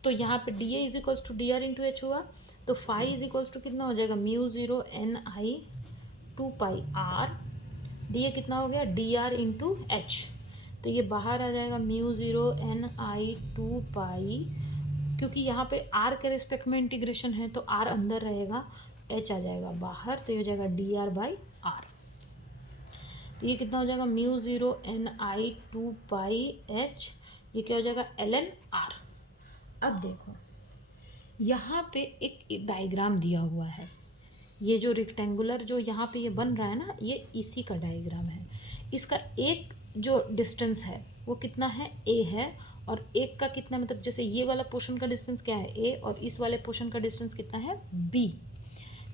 तो यहाँ पे D A is equals to D R into H हुआ। तो फाई इज इक्वल्स टू कितना हो जाएगा, mu zero N I 2πr, D A कितना हो गया, डी आर इंटू एच। तो ये बाहर आ जाएगा म्यू ज़ीरो एन आई 2π, क्योंकि यहाँ पे आर के रिस्पेक्ट में इंटीग्रेशन है तो आर अंदर रहेगा, एच आ जाएगा बाहर, तो ये हो जाएगा डी आर बाई आर। तो ये कितना हो जाएगा, mu zero N I 2πh, ये क्या हो जाएगा, एल एन आर। अब देखो यहाँ पे एक डायग्राम दिया हुआ है, ये जो रेक्टेंगुलर जो यहाँ पे ये बन रहा है ना, ये इसी का डायग्राम है। इसका एक जो डिस्टेंस है वो कितना है, ए है, और एक का कितना, मतलब जैसे ये वाला पोर्शन का डिस्टेंस क्या है, ए, और इस वाले पोर्शन का डिस्टेंस कितना है, बी।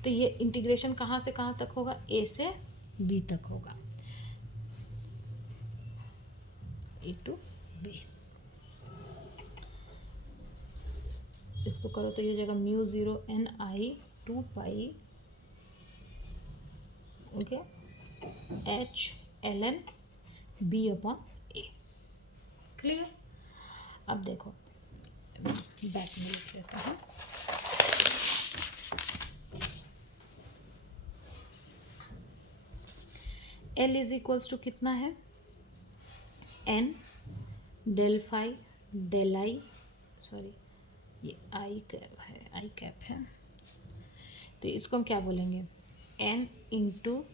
तो ये इंटीग्रेशन कहाँ से कहाँ तक होगा, ए से बी तक होगा, ए टू बी। इसको करो तो ये हो जाएगा mu zero N I 2π, okay, H L N B upon A. Clear. अब देखो बैक में लिख लेता हूँ, एल इज इक्वल्स टू कितना है, N del phi del I, sorry ये आई कैप है, आई कैप है, तो इसको हम क्या बोलेंगे, एन इंटू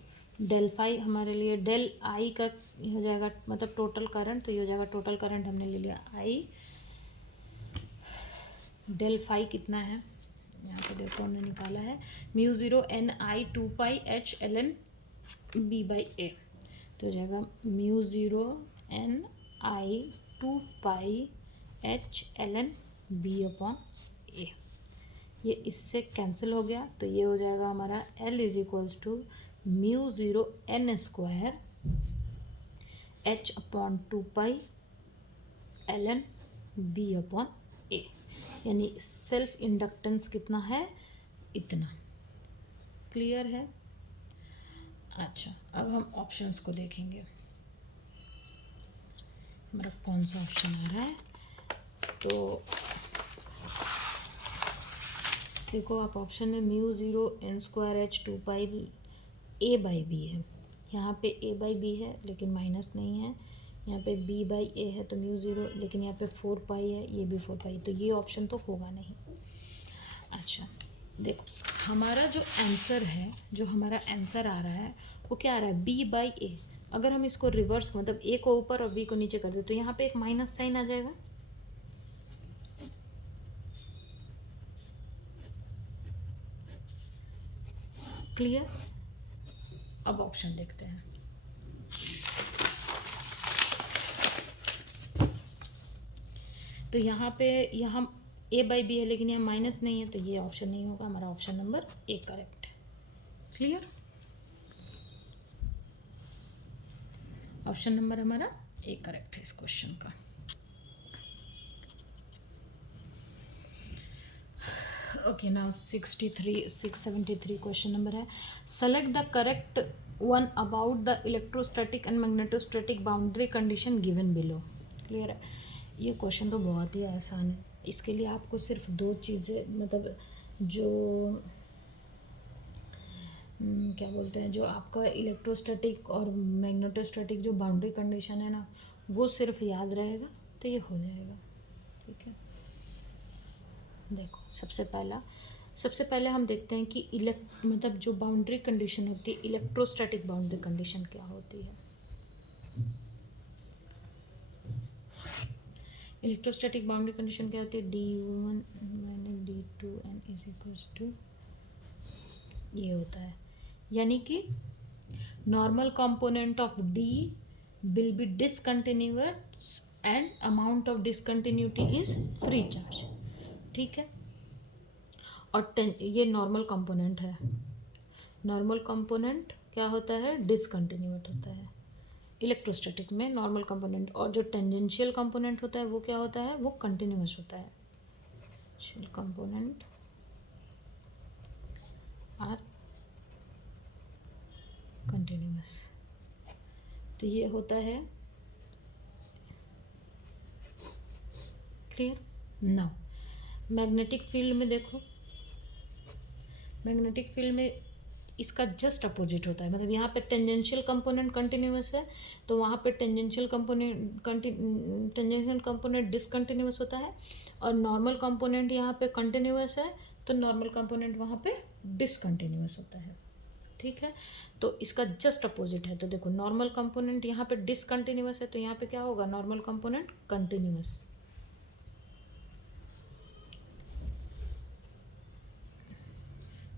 डेल फाई, हमारे लिए डेल आई का हो जाएगा मतलब टोटल करंट, तो ये हो जाएगा टोटल करंट हमने ले लिया आई, डेल फाई कितना है, यहाँ पे देखो हमने निकाला है mu zero N I 2πh L N B by A. तो हो जाएगा mu zero N I 2πh L N B upon A. ये इससे कैंसिल हो गया, तो ये हो जाएगा हमारा L is equals to mu zero N square H upon 2π L N B upon A, यानी सेल्फ इंडक्टेंस कितना है, इतना। क्लियर है। अच्छा, अब हम ऑप्शंस को देखेंगे, हमारा कौन सा ऑप्शन आ रहा है। तो देखो आप ऑप्शन में mu zero N square H 2π A by B है, यहाँ पे ए बाई बी है लेकिन माइनस नहीं है, यहाँ पे बी बाई ए है तो म्यू ज़ीरो, लेकिन यहाँ पे 4π है, ये भी 4π, तो ये ऑप्शन तो होगा नहीं। अच्छा देखो, हमारा जो आंसर है, जो हमारा आंसर आ रहा है आपको क्या आ रहा है, बी बाई ए। अगर हम इसको रिवर्स मतलब ए को ऊपर और बी को नीचे कर दे तो यहाँ पे एक माइनस साइन आ जाएगा। क्लियर। अब ऑप्शन देखते हैं। तो यहाँ पे यहाँ ए बाई बी है लेकिन यहाँ माइनस नहीं है, तो ये ऑप्शन नहीं होगा, हमारा ऑप्शन नंबर ए करेक्ट है। क्लियर। ऑप्शन नंबर हमारा ए करेक्ट है इस क्वेश्चन का। ओके, नाउ 673 क्वेश्चन नंबर है, select the correct one about the electrostatic and magnetostatic boundary condition given below. Clear है। ये क्वेश्चन तो बहुत ही आसान है। इसके लिए आपको सिर्फ दो चीज़ें मतलब जो क्या बोलते हैं, जो आपका इलेक्ट्रोस्टैटिक और मैग्नेटोस्टैटिक जो बाउंड्री कंडीशन है ना, वो सिर्फ याद रहेगा तो ये हो जाएगा। ठीक है, देखो सबसे पहले हम देखते हैं कि मतलब जो बाउंड्री कंडीशन होती है, इलेक्ट्रोस्टैटिक बाउंड्री कंडीशन क्या होती है। इलेक्ट्रोस्टैटिक बाउंड्री कंडीशन क्या होती है, D1 minus D2n is equals to ये होता है, यानी कि normal component of D will be discontinuous and amount of discontinuity is free charge. ठीक है, और ये नॉर्मल कंपोनेंट है। नॉर्मल कंपोनेंट क्या होता है, डिसकंटिन्यूट होता है इलेक्ट्रोस्टैटिक में नॉर्मल कंपोनेंट, और जो टेंजेंशियल कंपोनेंट होता है वो क्या होता है, वो कंटिन्यूअस होता है। कंपोनेंट आर कंटिन्यूअस, तो ये होता है। क्लियर। नाउ मैग्नेटिक फील्ड में देखो, मैग्नेटिक फील्ड में इसका जस्ट अपोजिट होता है, मतलब यहाँ पे टेंजेंशियल कंपोनेंट कंटिन्यूअस है तो वहाँ पे टेंजेंशियल कंपोनेंट डिसकंटिन्यूअस होता है, और नॉर्मल कंपोनेंट यहाँ पे कंटिन्यूअस है तो नॉर्मल कंपोनेंट वहाँ पे डिसकंटिन्यूअस होता है। ठीक है, तो इसका जस्ट अपोजिट है। तो देखो नॉर्मल कंपोनेंट यहाँ पे डिसकंटिन्यूअस है तो यहाँ पे क्या होगा, नॉर्मल कंपोनेंट कंटिन्यूअस।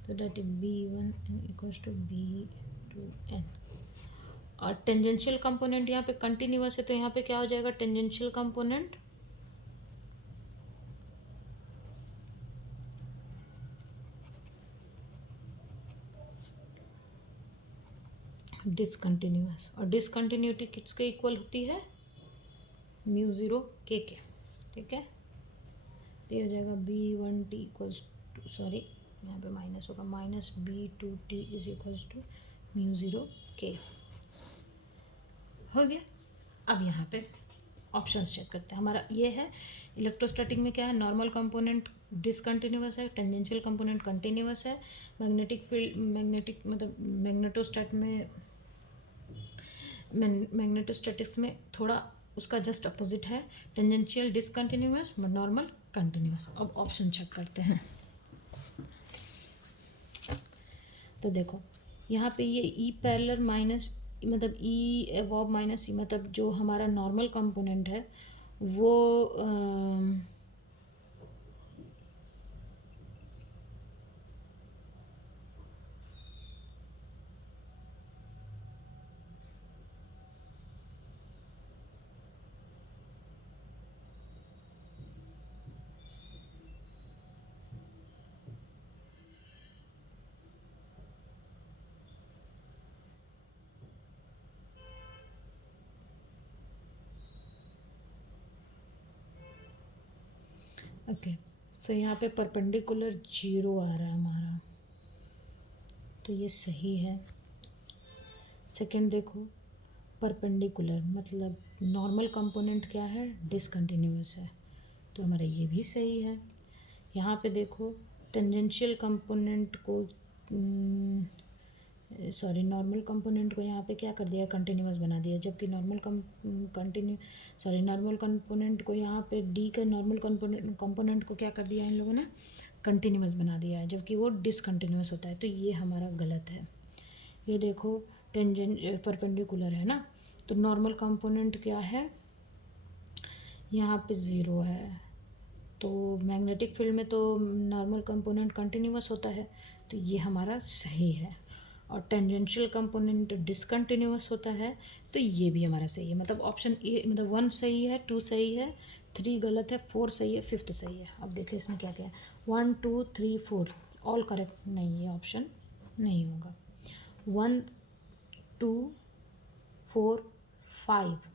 तो that is B1n equals to B2n, और टेंजेंशियल कंपोनेंट यहाँ पे कंटिन्यूअस है तो यहाँ पे क्या हो जाएगा, टेंजेंशियल कंपोनेंट डिसकंटिन्यूअस, और डिसकंटिन्यूटी किसके इक्वल होती है, μ0 k के। ठीक है, तो ये हो जाएगा B1t इक्वल्स टू, सॉरी यहाँ पे माइनस होगा, minus B2t is equals to μ0 k। हो गया। अब यहाँ पे ऑप्शंस चेक करते हैं। हमारा ये है इलेक्ट्रोस्टैटिक में क्या है, नॉर्मल कंपोनेंट डिसकंटिन्यूअस है, टेंजेंशियल कंपोनेंट कंटिन्यूअस है। मैग्नेटिक फील्ड मतलब मैग्नेटोस्टैटिक्स में थोड़ा उसका जस्ट अपोजिट है, टेंजेंशियल डिसकंटिन्यूअस, नॉर्मल कंटिन्यूअस। अब ऑप्शन चेक करते हैं। तो देखो यहाँ पे ये ई पैरेलल माइनस मतलब ई एवॉब माइनस ई, मतलब जो हमारा नॉर्मल कंपोनेंट है वो ओके, सो यहाँ पे परपेंडिकुलर 0 आ रहा है हमारा, तो ये सही है। सेकंड देखो परपेंडिकुलर मतलब नॉर्मल कंपोनेंट क्या है, डिसकंटिन्यूअस है, तो हमारा ये भी सही है। यहाँ पे देखो टेंजेंशियल कंपोनेंट को नॉर्मल कंपोनेंट को यहाँ पे क्या कर दिया, कंटिन्यूअस बना दिया, जबकि नॉर्मल कंपोनेंट को यहाँ पे डी का नॉर्मल कंपोनेंट को क्या कर दिया इन लोगों ने, कंटिन्यूअस बना दिया है, जबकि वो डिसकंटिन्यूअस होता है, तो ये हमारा गलत है। ये देखो टेंजेंट परपेंडिकुलर है ना, तो नॉर्मल कंपोनेंट क्या है, यहाँ पे 0 है। तो मैग्नेटिक फील्ड में तो नॉर्मल कंपोनेंट कंटिन्यूअस होता है, तो ये हमारा सही है। और टेंजेंशियल कंपोनेंट डिसकंटिन्यूअस होता है, तो ये भी हमारा सही है। मतलब ऑप्शन ए, मतलब 1 सही है, 2 सही है, 3 गलत है, 4 सही है, 5th सही है। अब देखिए इसमें क्या क्या है, 1 2 3 4 ऑल करेक्ट नहीं, ये ऑप्शन नहीं होगा। 1 2 4 5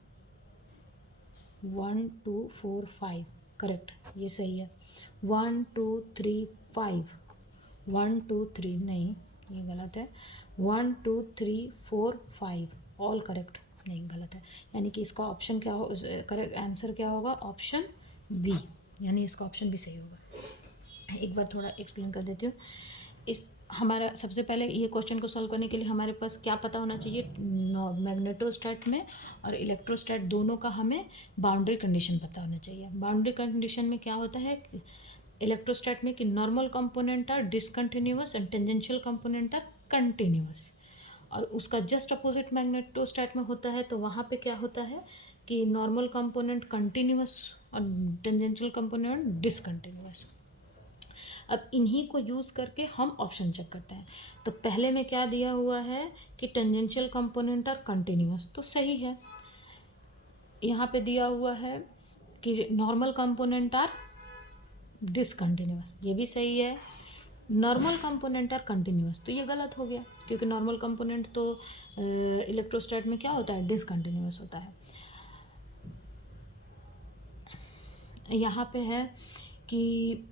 1 2 4 5 करेक्ट, ये सही है। 1 2 3 5 1 2 3 नहीं, ये गलत है। 1 2 3 4 5 ऑल करेक्ट नहीं, गलत है। यानी कि इसका ऑप्शन क्या हो, करेक्ट आंसर क्या होगा, ऑप्शन बी, यानी इसका ऑप्शन भी सही होगा। एक बार थोड़ा एक्सप्लेन कर देती हूँ। इस हमारा सबसे पहले ये क्वेश्चन को सॉल्व करने के लिए हमारे पास क्या पता होना चाहिए, मैग्नेटोस्टैट में और इलेक्ट्रोस्टैट दोनों का हमें बाउंड्री कंडीशन पता होना चाहिए। बाउंड्री कंडीशन में क्या होता है इलेक्ट्रोस्टैट में कि normal component are discontinuous and tangential component are continuous, और उसका जस्ट अपोजिट मैग्नेटोस्टैट में होता है, तो वहाँ पे क्या होता है कि नॉर्मल कंपोनेंट कंटिन्यूअस और टेंजेंशियल कंपोनेंट डिसकंटिन्यूअस। अब इन्हीं को यूज़ करके हम ऑप्शन चेक करते हैं। तो पहले में क्या दिया हुआ है कि टेंजेंशियल कंपोनेंट आर कंटिन्यूअस, तो सही है। यहाँ पे दिया हुआ है कि नॉर्मल कंपोनेंट आर डिसकंटिन्यूअस, ये भी सही है। नॉर्मल कंपोनेंट आर कंटिन्यूअस, तो ये गलत हो गया, क्योंकि नॉर्मल कंपोनेंट तो इलेक्ट्रोस्टैट में क्या होता है, डिसकंटिन्यूअस होता है। यहाँ पे है कि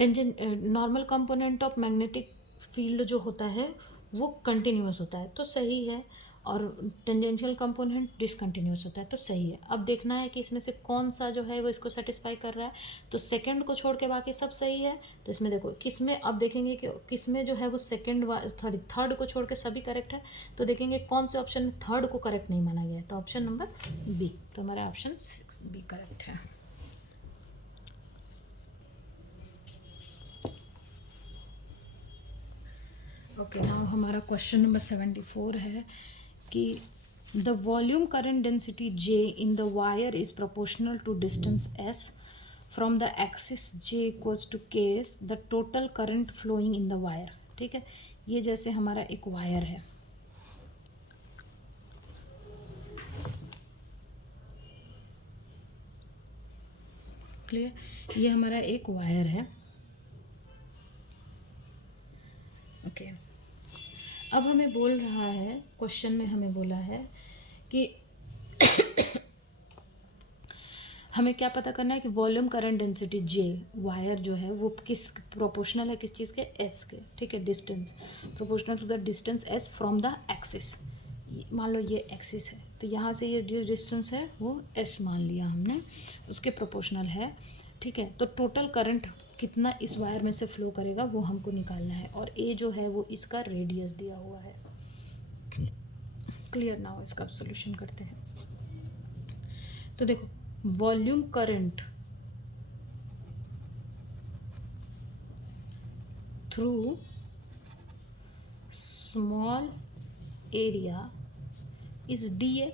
normal component of magnetic field जो होता है वो कंटिन्यूअस होता है, तो सही है। और टेंजेंशियल कंपोनेंट डिसकंटिन्यूअस होता है, तो सही है। अब देखना है कि इसमें से कौन सा जो है वो इसको सेटिस्फाई कर रहा है। तो सेकंड को छोड़ के बाकी सब सही है। तो इसमें देखो किस में, अब देखेंगे कि किस में जो है वो सेकंड थर्ड को छोड़ के सभी करेक्ट है। तो देखेंगे कौन से ऑप्शन में थर्ड को करेक्ट नहीं माना गया है, तो ऑप्शन नंबर बी, तो हमारा ऑप्शन 6 बी करेक्ट है। ओके, नाउ हमारा क्वेश्चन नंबर 74 है कि the volume current density J in the wire is proportional to distance S from the axis J equals to Ks the total current flowing in the wire. ठीक है, ये जैसे हमारा एक wire है, क्लियर, ये हमारा एक वायर है। ओके, अब हमें बोल रहा है, क्वेश्चन में हमें बोला है कि हमें क्या पता करना है कि volume current density J wire जो है वो किस प्रोपोर्शनल है, किस चीज़ के, S के। ठीक है, distance proportional to the distance S from the axis. मान लो ये एक्सिस है, तो यहाँ से ये जो डिस्टेंस है वो S मान लिया हमने, उसके प्रोपोर्शनल है। ठीक है, तो टोटल करंट कितना इस वायर में से फ्लो करेगा वो हमको निकालना है, और A जो है वो इसका रेडियस दिया हुआ है। क्लियर ना हो, इसका सोल्यूशन करते हैं। तो देखो volume current through small area is DA।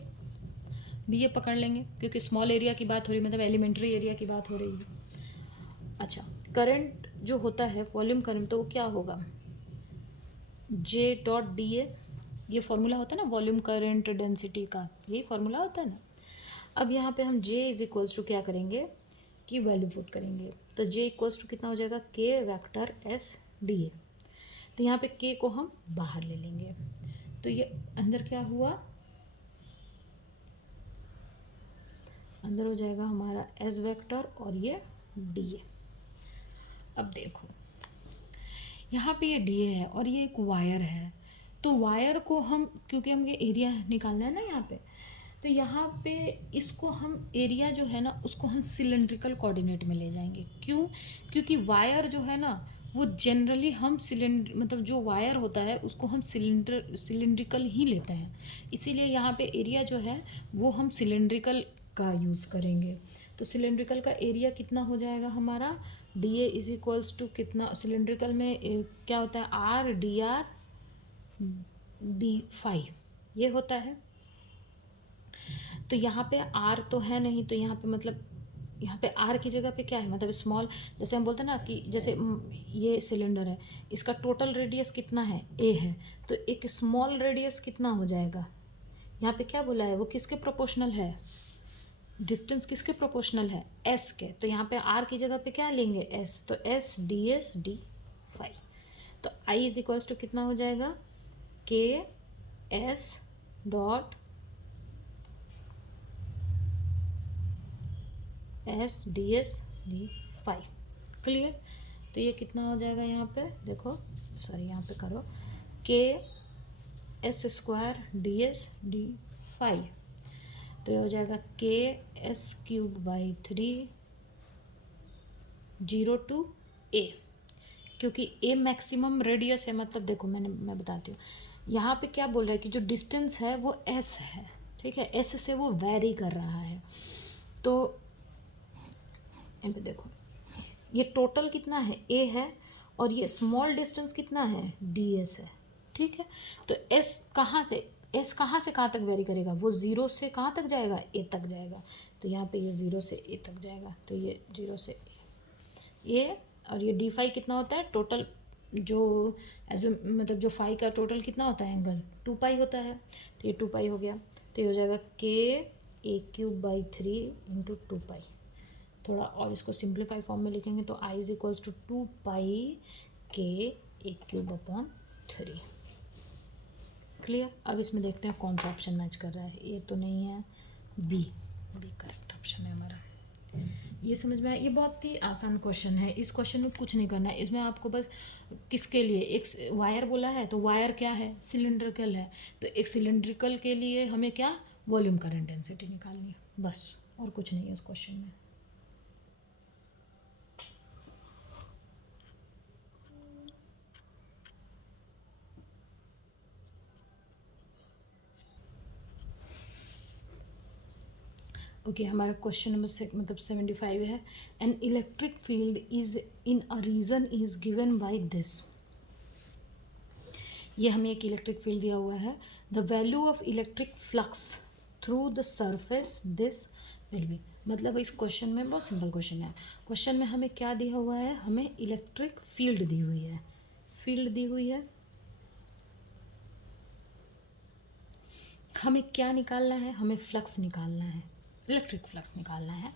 BA पकड़ लेंगे क्योंकि स्मॉल एरिया की बात हो रही है, मतलब एलिमेंट्री एरिया की बात हो रही है। अच्छा, करंट जो होता है वॉल्यूम करंट, तो वो क्या होगा, J.DA, ये फॉर्मूला होता है ना वॉल्यूम करंट डेंसिटी का, यही फॉर्मूला होता है ना। अब यहाँ पे हम J इज इक्वल्स टू क्या करेंगे कि वैल्यू पुट करेंगे, तो J इक्वल्स टू कितना हो जाएगा, K वेक्टर S DA। तो यहाँ पे K को हम बाहर ले लेंगे, तो ये अंदर क्या हुआ, अंदर हो जाएगा हमारा S वेक्टर और ये DA। अब देखो यहाँ पे ये DA है और ये एक वायर है, तो वायर को हम, क्योंकि हम ये एरिया निकालना है ना यहाँ पे, तो यहाँ पे इसको हम एरिया जो है ना उसको हम सिलेंड्रिकल कोऑर्डिनेट में ले जाएंगे। क्यों, क्योंकि वायर जो है ना वो जनरली हम मतलब जो वायर होता है उसको हम सिलेंड्रिकल ही लेते हैं, इसीलिए यहाँ पे एरिया जो है वो हम सिलेंड्रिकल का यूज़ करेंगे। तो सिलेंड्रिकल का एरिया कितना हो जाएगा हमारा, DA इज इक्वल्स टू कितना, सिलेंड्रिकल में क्या होता है, R dr d5 ये होता है। तो यहाँ पे r तो है नहीं, तो यहाँ पे मतलब यहाँ पे r की जगह पे क्या है, मतलब स्मॉल, जैसे हम बोलते हैं ना कि जैसे ये सिलेंडर है, इसका टोटल रेडियस कितना है, a है, तो एक स्मॉल रेडियस कितना हो जाएगा, यहाँ पे क्या बोला है, वो किसके प्रोपोर्शनल है, डिस्टेंस किसके प्रोपोर्शनल है, s के। तो यहाँ पे r की जगह पे क्या लेंगे, s, तो s ds d5। तो I इज इक्वल्स टू कितना हो जाएगा, k s dot s ds d5। Clear. तो ये कितना हो जाएगा, यहाँ पे देखो, सॉरी यहाँ पे करो, k s square ds d5, तो ये हो जाएगा k s³/3 0 to a, क्योंकि a मैक्सिमम रेडियस है, मतलब देखो मैं बताती हूँ, यहाँ पे क्या बोल रहा है कि जो डिस्टेंस है वो s है, ठीक है, s से वो वेरी कर रहा है। तो यहाँ पे देखो ये टोटल कितना है, a है, और ये स्मॉल डिस्टेंस कितना है, ds है, ठीक है। तो s कहाँ से कहाँ तक वेरी करेगा, वो 0 से कहाँ तक जाएगा, a तक जाएगा। तो यहाँ पे ये 0 से a तक जाएगा, तो ये 0 से a, और ये d5 कितना होता है टोटल, जो मतलब जो फाई का टोटल कितना होता है एंगल, 2 पाई होता है, तो ये 2 पाई हो गया। तो ये हो जाएगा k a³/3 इंटू 2 पाई। थोड़ा और इसको सिंप्लीफाई फॉर्म में लिखेंगे तो I is equals to 2 pi k a³/3। Clear. अब इसमें देखते हैं कौन सा ऑप्शन मैच कर रहा है, ए तो नहीं है, बी करेक्ट ऑप्शन है हमारा। ये समझ में आया, ये बहुत ही आसान क्वेश्चन है, इस क्वेश्चन में कुछ नहीं करना है, इसमें आपको बस किसके लिए, एक वायर बोला है, तो वायर क्या है, सिलिंड्रिकल है, तो एक सिलिंड्रिकल के लिए हमें क्या वॉल्यूम करंट डेंसिटी निकालनी है, बस, और कुछ नहीं है इस क्वेश्चन में। ओके हमारा क्वेश्चन नंबर मतलब 75 है, an electric field is in a region is given by this. ये हमें एक इलेक्ट्रिक फील्ड दिया हुआ है, the value of electric flux through the surface this will be. मतलब इस क्वेश्चन में बहुत सिंपल क्वेश्चन है, क्वेश्चन में हमें क्या दिया हुआ है, हमें इलेक्ट्रिक फील्ड दी हुई है, फील्ड दी हुई है, हमें क्या निकालना है, हमें फ्लक्स निकालना है, इलेक्ट्रिक फ्लक्स निकालना है,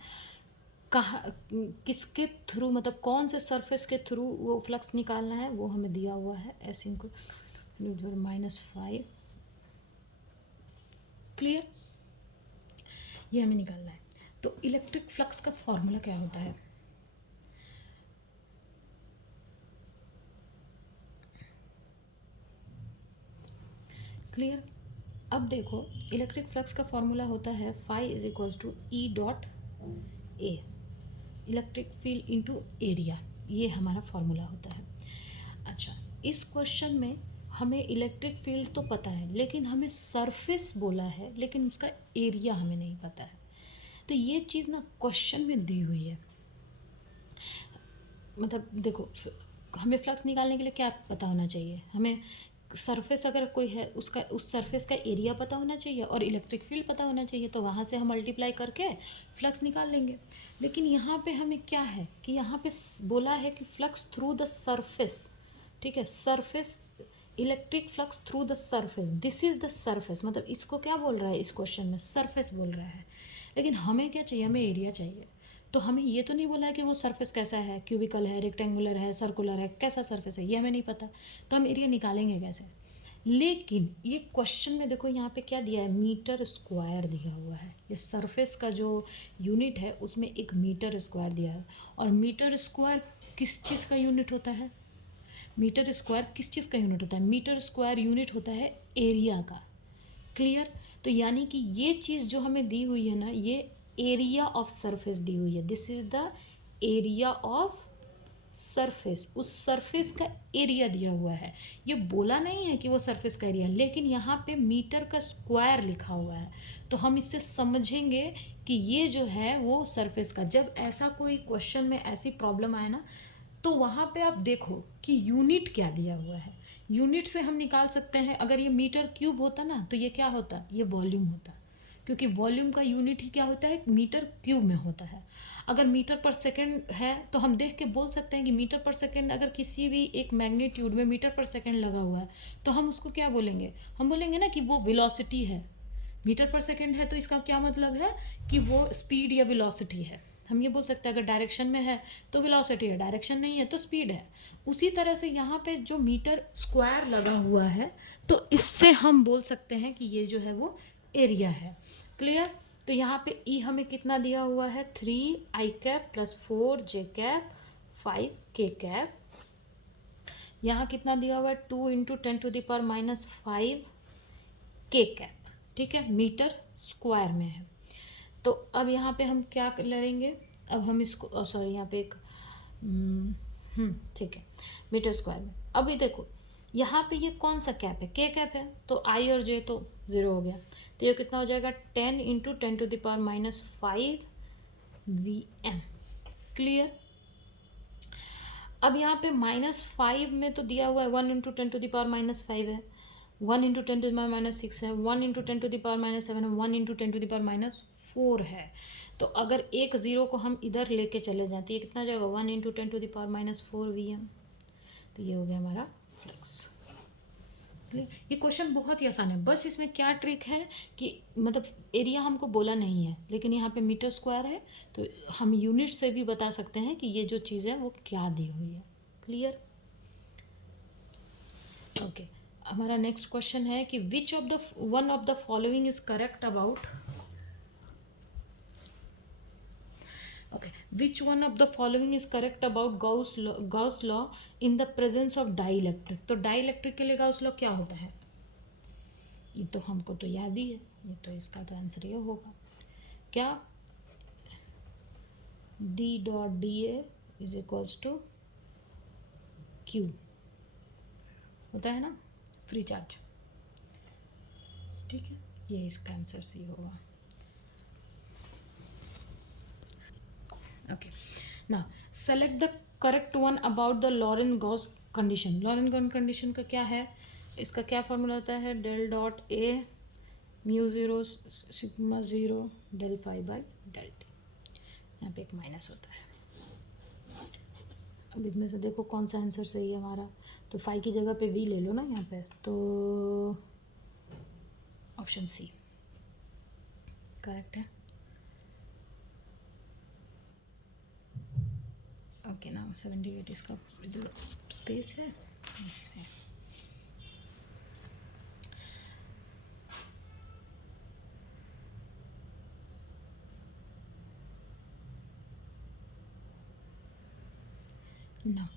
कहाँ किसके थ्रू, मतलब कौन से सरफेस के थ्रू वो फ्लक्स निकालना है, वो हमें दिया हुआ है, ऐसे इनको -5। क्लियर, ये हमें निकालना है। तो इलेक्ट्रिक फ्लक्स का फॉर्मूला क्या होता है, क्लियर। अब देखो इलेक्ट्रिक फ्लक्स का फॉर्मूला होता है phi is equals to E dot A, electric field into area, ये हमारा फॉर्मूला होता है। अच्छा, इस क्वेश्चन में हमें इलेक्ट्रिक फील्ड तो पता है, लेकिन हमें सरफेस बोला है, लेकिन उसका एरिया हमें नहीं पता है। तो ये चीज़ ना क्वेश्चन में दी हुई है, मतलब देखो हमें फ्लक्स निकालने के लिए क्या पता होना चाहिए, हमें सरफेस अगर कोई है उसका, उस सरफेस का एरिया पता होना चाहिए और इलेक्ट्रिक फील्ड पता होना चाहिए, तो वहाँ से हम मल्टीप्लाई करके फ्लक्स निकाल लेंगे। लेकिन यहाँ पे हमें क्या है कि यहाँ पे बोला है कि फ्लक्स थ्रू द सरफेस, ठीक है, surface, electric flux through the surface, this is the surface, मतलब इसको क्या बोल रहा है इस क्वेश्चन में, सरफेस बोल रहा है। लेकिन हमें क्या चाहिए, हमें एरिया चाहिए। तो हमें ये तो नहीं बोला है कि वो सरफेस कैसा है, क्यूबिकल है, रेक्टेंगुलर है, सर्कुलर है, कैसा सरफेस है, ये हमें नहीं पता, तो हम एरिया निकालेंगे कैसे। लेकिन ये क्वेश्चन में देखो यहाँ पे क्या दिया है, मीटर स्क्वायर दिया हुआ है, ये सरफेस का जो यूनिट है उसमें एक मीटर स्क्वायर दिया है, और मीटर स्क्वायर किस चीज़ का यूनिट होता है, मीटर स्क्वायर किस चीज़ का यूनिट होता है, मीटर स्क्वायर यूनिट होता है एरिया का। क्लियर। तो यानी कि ये चीज़ जो हमें दी हुई है ना, ये एरिया ऑफ सरफेस दी हुई है, this is the area of surface, उस सरफेस का एरिया दिया हुआ है। ये बोला नहीं है कि वो सरफेस का एरिया, लेकिन यहाँ पे मीटर का स्क्वायर लिखा हुआ है, तो हम इससे समझेंगे कि ये जो है वो सरफेस का। जब ऐसा कोई क्वेश्चन में ऐसी प्रॉब्लम आए ना, तो वहाँ पे आप देखो कि यूनिट क्या दिया हुआ है। यूनिट से हम निकाल सकते हैं, अगर ये मीटर क्यूब होता ना तो ये क्या होता, ये वॉल्यूम होता, क्योंकि वॉल्यूम का यूनिट ही क्या होता है, मीटर क्यूब में होता है। अगर मीटर पर सेकंड है तो हम देख के बोल सकते हैं कि मीटर पर सेकंड अगर किसी भी एक मैग्नीट्यूड में मीटर पर सेकंड लगा हुआ है तो हम उसको क्या बोलेंगे, हम बोलेंगे ना कि वो वेलोसिटी है। मीटर पर सेकंड है तो इसका क्या मतलब है कि वो स्पीड या वेलोसिटी है। हम ये बोल सकते हैं अगर डायरेक्शन में है तो वेलोसिटी है, डायरेक्शन नहीं है तो स्पीड है। उसी तरह से यहाँ पे जो मीटर स्क्वायर लगा हुआ है तो इससे हम बोल सकते हैं कि ये जो है वो एरिया है। क्लियर। तो यहाँ पे ई हमें कितना दिया हुआ है, 3i cap plus 4j cap 5k cap. यहाँ कितना दिया हुआ है, 2 × 10⁻⁵ ठीक है, मीटर स्क्वायर में है। तो अब यहाँ पे हम क्या लेंगे, अब हम इसको सॉरी यहाँ पे एक ठीक है, मीटर स्क्वायर में। अभी देखो यहाँ पे ये कौन सा कैप है, के कैप है, तो आई और जे तो 0 हो गया। तो ये कितना हो जाएगा, 10 × 10⁻⁵ VM। क्लियर। अब यहाँ पे -5 में तो दिया हुआ है 1 × 10⁻⁵ है, 1 × 10⁻⁶ है, 1 × 10⁻7 है, 1 × 10⁻4 है। तो अगर एक ज़ीरो को हम इधर लेके चले जाएं तो ये कितना जाएगा, 1 × 10⁻⁴ VM। तो ये हो गया हमारा फ्लक्स। ये क्वेश्चन बहुत ही आसान है, बस इसमें क्या ट्रिक है कि मतलब एरिया हमको बोला नहीं है, लेकिन यहाँ पे मीटर स्क्वायर है तो हम यूनिट से भी बता सकते हैं कि ये जो चीज़ है वो क्या दी हुई है। क्लियर। ओके, हमारा नेक्स्ट क्वेश्चन है कि which of the one of the following is correct about, okay, which one of the following is correct about Gauss law in the presence of dielectric। तो डाइलेक्ट्रिक के लिए Gauss law क्या होता है, ये तो हमको तो याद ही है, ये तो इसका तो आंसर ये होगा क्या, D.DA is equals to Q होता है ना, फ्री चार्ज। ठीक है, ये इसका आंसर सही होगा। Okay, now select the correct one about the Lorentz-Gauss condition। Lorentz-Gauss condition का क्या है, इसका क्या फॉर्मूला होता है, del dot A μ0 σ0 del phi by del t। यहाँ पे एक माइनस होता है। अब इसमें से देखो कौन सा आंसर सही है हमारा, तो फाई की जगह पे वी ले लो ना यहाँ पे, तो ऑप्शन सी करेक्ट है। ओके ना, 78 इसका इधर स्पेस है। ना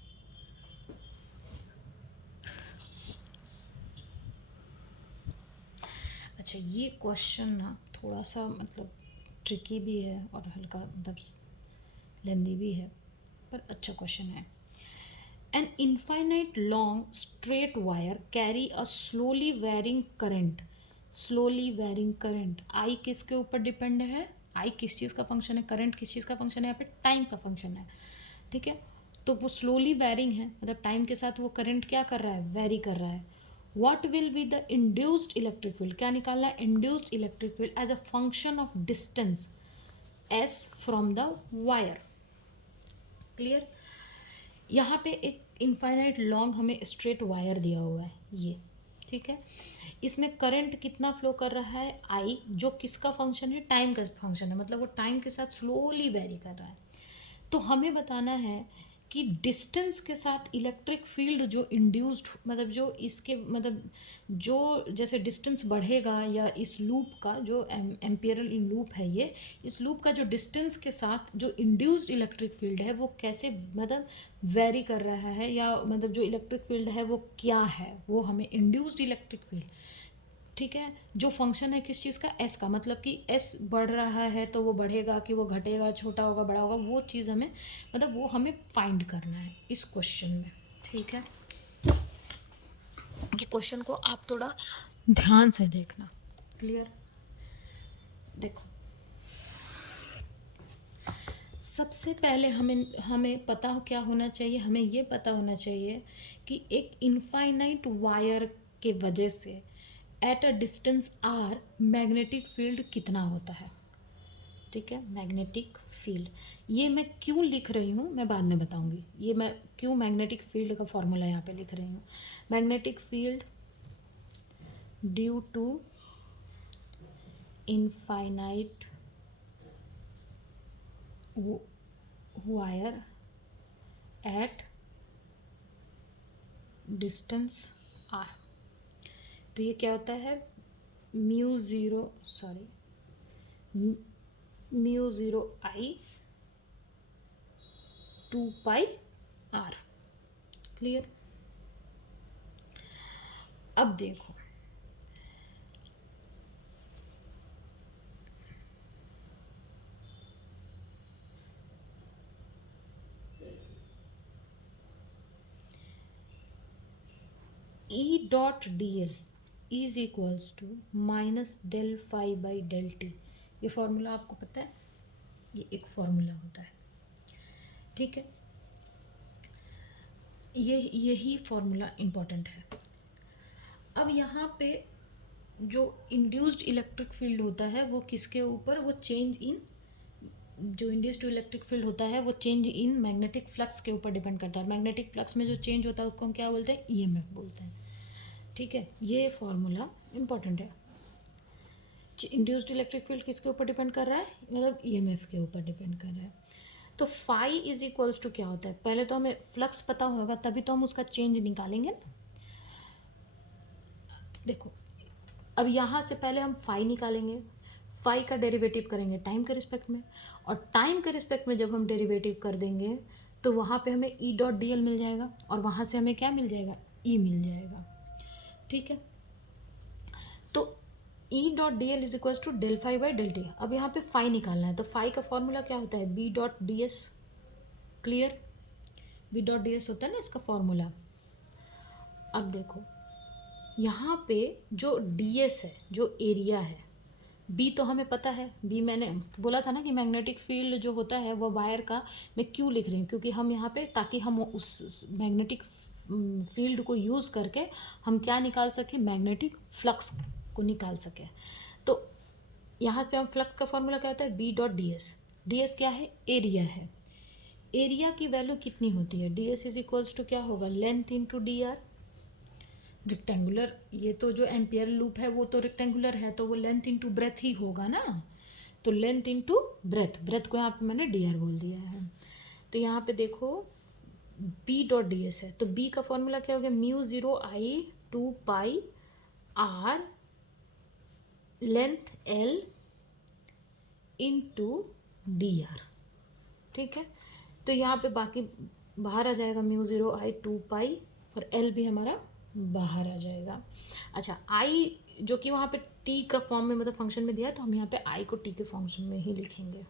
अच्छा, ये क्वेश्चन ना थोड़ा सा मतलब ट्रिकी भी है और हल्का मतलब लेंदी भी है, पर अच्छा क्वेश्चन है। An infinite long straight wire carry a slowly varying current. Slowly varying current, I किसके ऊपर डिपेंड है, आई किस चीज़ का फंक्शन है, करंट किस चीज़ का फंक्शन है, यहाँ पे टाइम का फंक्शन है। ठीक है, तो वो स्लोली वेरिंग है, मतलब टाइम के साथ वो करंट क्या कर रहा है, वेरी कर रहा है। What will be the induced electric field, क्या निकालना है, induced electric field as a function of distance S from the wire. Clear. यहाँ पे एक इनफाइनाइट लॉन्ग हमें स्ट्रेट वायर दिया हुआ है ये, ठीक है, इसमें करंट कितना फ्लो कर रहा है, आई, जो किसका फंक्शन है, टाइम का फंक्शन है, मतलब वो टाइम के साथ स्लोली वेरी कर रहा है। तो हमें बताना है कि डिस्टेंस के साथ इलेक्ट्रिक फील्ड जो इंड्यूस्ड, मतलब जो इसके मतलब जो जैसे डिस्टेंस बढ़ेगा या इस लूप का जो एम्पियरल लूप है ये, इस लूप का जो डिस्टेंस के साथ जो इंड्यूस्ड इलेक्ट्रिक फील्ड है वो कैसे मतलब वेरी कर रहा है, या मतलब जो इलेक्ट्रिक फील्ड है वो क्या है, वो हमें इंड्यूस्ड इलेक्ट्रिक फील्ड, ठीक है, जो फंक्शन है किस चीज़ का, एस का, मतलब कि एस बढ़ रहा है तो वो बढ़ेगा कि वो घटेगा, छोटा होगा बड़ा होगा, वो चीज़ हमें मतलब वो हमें फाइंड करना है इस क्वेश्चन में। ठीक है, कि क्वेश्चन को आप थोड़ा ध्यान से देखना। क्लियर। देखो सबसे पहले हमें हमें पता हो क्या होना चाहिए, हमें ये पता होना चाहिए कि एक इनफाइनाइट वायर के वजह से at a distance R magnetic field कितना होता है। ठीक है, मैग्नेटिक फील्ड ये मैं क्यों लिख रही हूँ मैं बाद में बताऊँगी। ये मैं क्यों मैग्नेटिक फील्ड का फॉर्मूला यहाँ पे लिख रही हूँ। Magnetic field due to infinite wire at distance R. तो ये क्या होता है, mu zero I 2 pi R. Clear. अब देखो E dot D L is equals to minus del phi by del T. ये फॉर्मूला आपको पता है, ये एक फॉर्मूला होता है। ठीक है, यही फॉर्मूला इम्पॉर्टेंट है। अब यहाँ पे जो इंड्यूस्ड इलेक्ट्रिक फील्ड होता है वो किसके ऊपर, वो चेंज इन, जो इंड्यूस्ड इलेक्ट्रिक फील्ड होता है वो चेंज इन मैग्नेटिक फ्लक्स के ऊपर डिपेंड करता है। मैग्नेटिक फ्लक्स में जो चेंज होता है उसको हम क्या बोलते हैं, ईएमएफ बोलते हैं। ठीक है, ये फॉर्मूला इम्पॉर्टेंट है। इंड्यूस्ड इलेक्ट्रिक फील्ड किसके ऊपर डिपेंड कर रहा है, मतलब ईएमएफ के ऊपर डिपेंड कर रहा है। तो फाई इज इक्वल्स टू क्या होता है, पहले तो हमें फ्लक्स पता होगा तभी तो हम उसका चेंज निकालेंगे ना। देखो अब यहाँ से पहले हम फाई निकालेंगे, फाई का डेरिवेटिव करेंगे टाइम के रिस्पेक्ट में, और टाइम के रिस्पेक्ट में जब हम डेरिवेटिव कर देंगे तो वहाँ पे हमें ई डॉट डी एल मिल जाएगा, और वहाँ से हमें क्या मिल जाएगा, ई मिल जाएगा। ठीक है, तो E dot D L is equals to del phi by del T. अब यहाँ पे फाई निकालना है, तो फाई का फॉर्मूला क्या होता है, B dot D S. Clear, B dot D S होता है ना इसका फॉर्मूला। अब देखो यहाँ पे जो डी एस है, जो एरिया है, बी तो हमें पता है, बी मैंने बोला था ना कि मैग्नेटिक फील्ड जो होता है वो वायर का, मैं क्यों लिख रही हूँ, क्योंकि हम यहाँ पे ताकि हम उस मैग्नेटिक फील्ड को यूज़ करके हम क्या निकाल सकें, मैग्नेटिक फ्लक्स को निकाल सकें। तो यहाँ पे हम फ्लक्स का फॉर्मूला क्या होता है, B dot D S. D S क्या है, एरिया है। एरिया की वैल्यू कितनी होती है, D S is equals to क्या होगा, length into D R. Rectangular, ये तो जो एम्पियर लूप है वो तो रेक्टेंगुलर है, तो वो लेंथ इंटू ब्रेथ ही होगा ना। तो लेंथ इंटू ब्रेथ, ब्रेथ को यहाँ पे मैंने डी आर बोल दिया है। तो यहाँ पे देखो बी डॉट डी एस है, तो बी का फॉर्मूला क्या हो गया, mu zero I 2 pi R length L into D R. ठीक है, तो यहाँ पे बाकी बाहर आ जाएगा, म्यू ज़ीरो आई 2 पाई, और एल भी हमारा बाहर आ जाएगा। अच्छा, आई जो कि वहाँ पे टी का फॉर्म में मतलब फंक्शन में दिया है, तो हम यहाँ पे आई को टी के फंक्शन में ही लिखेंगे,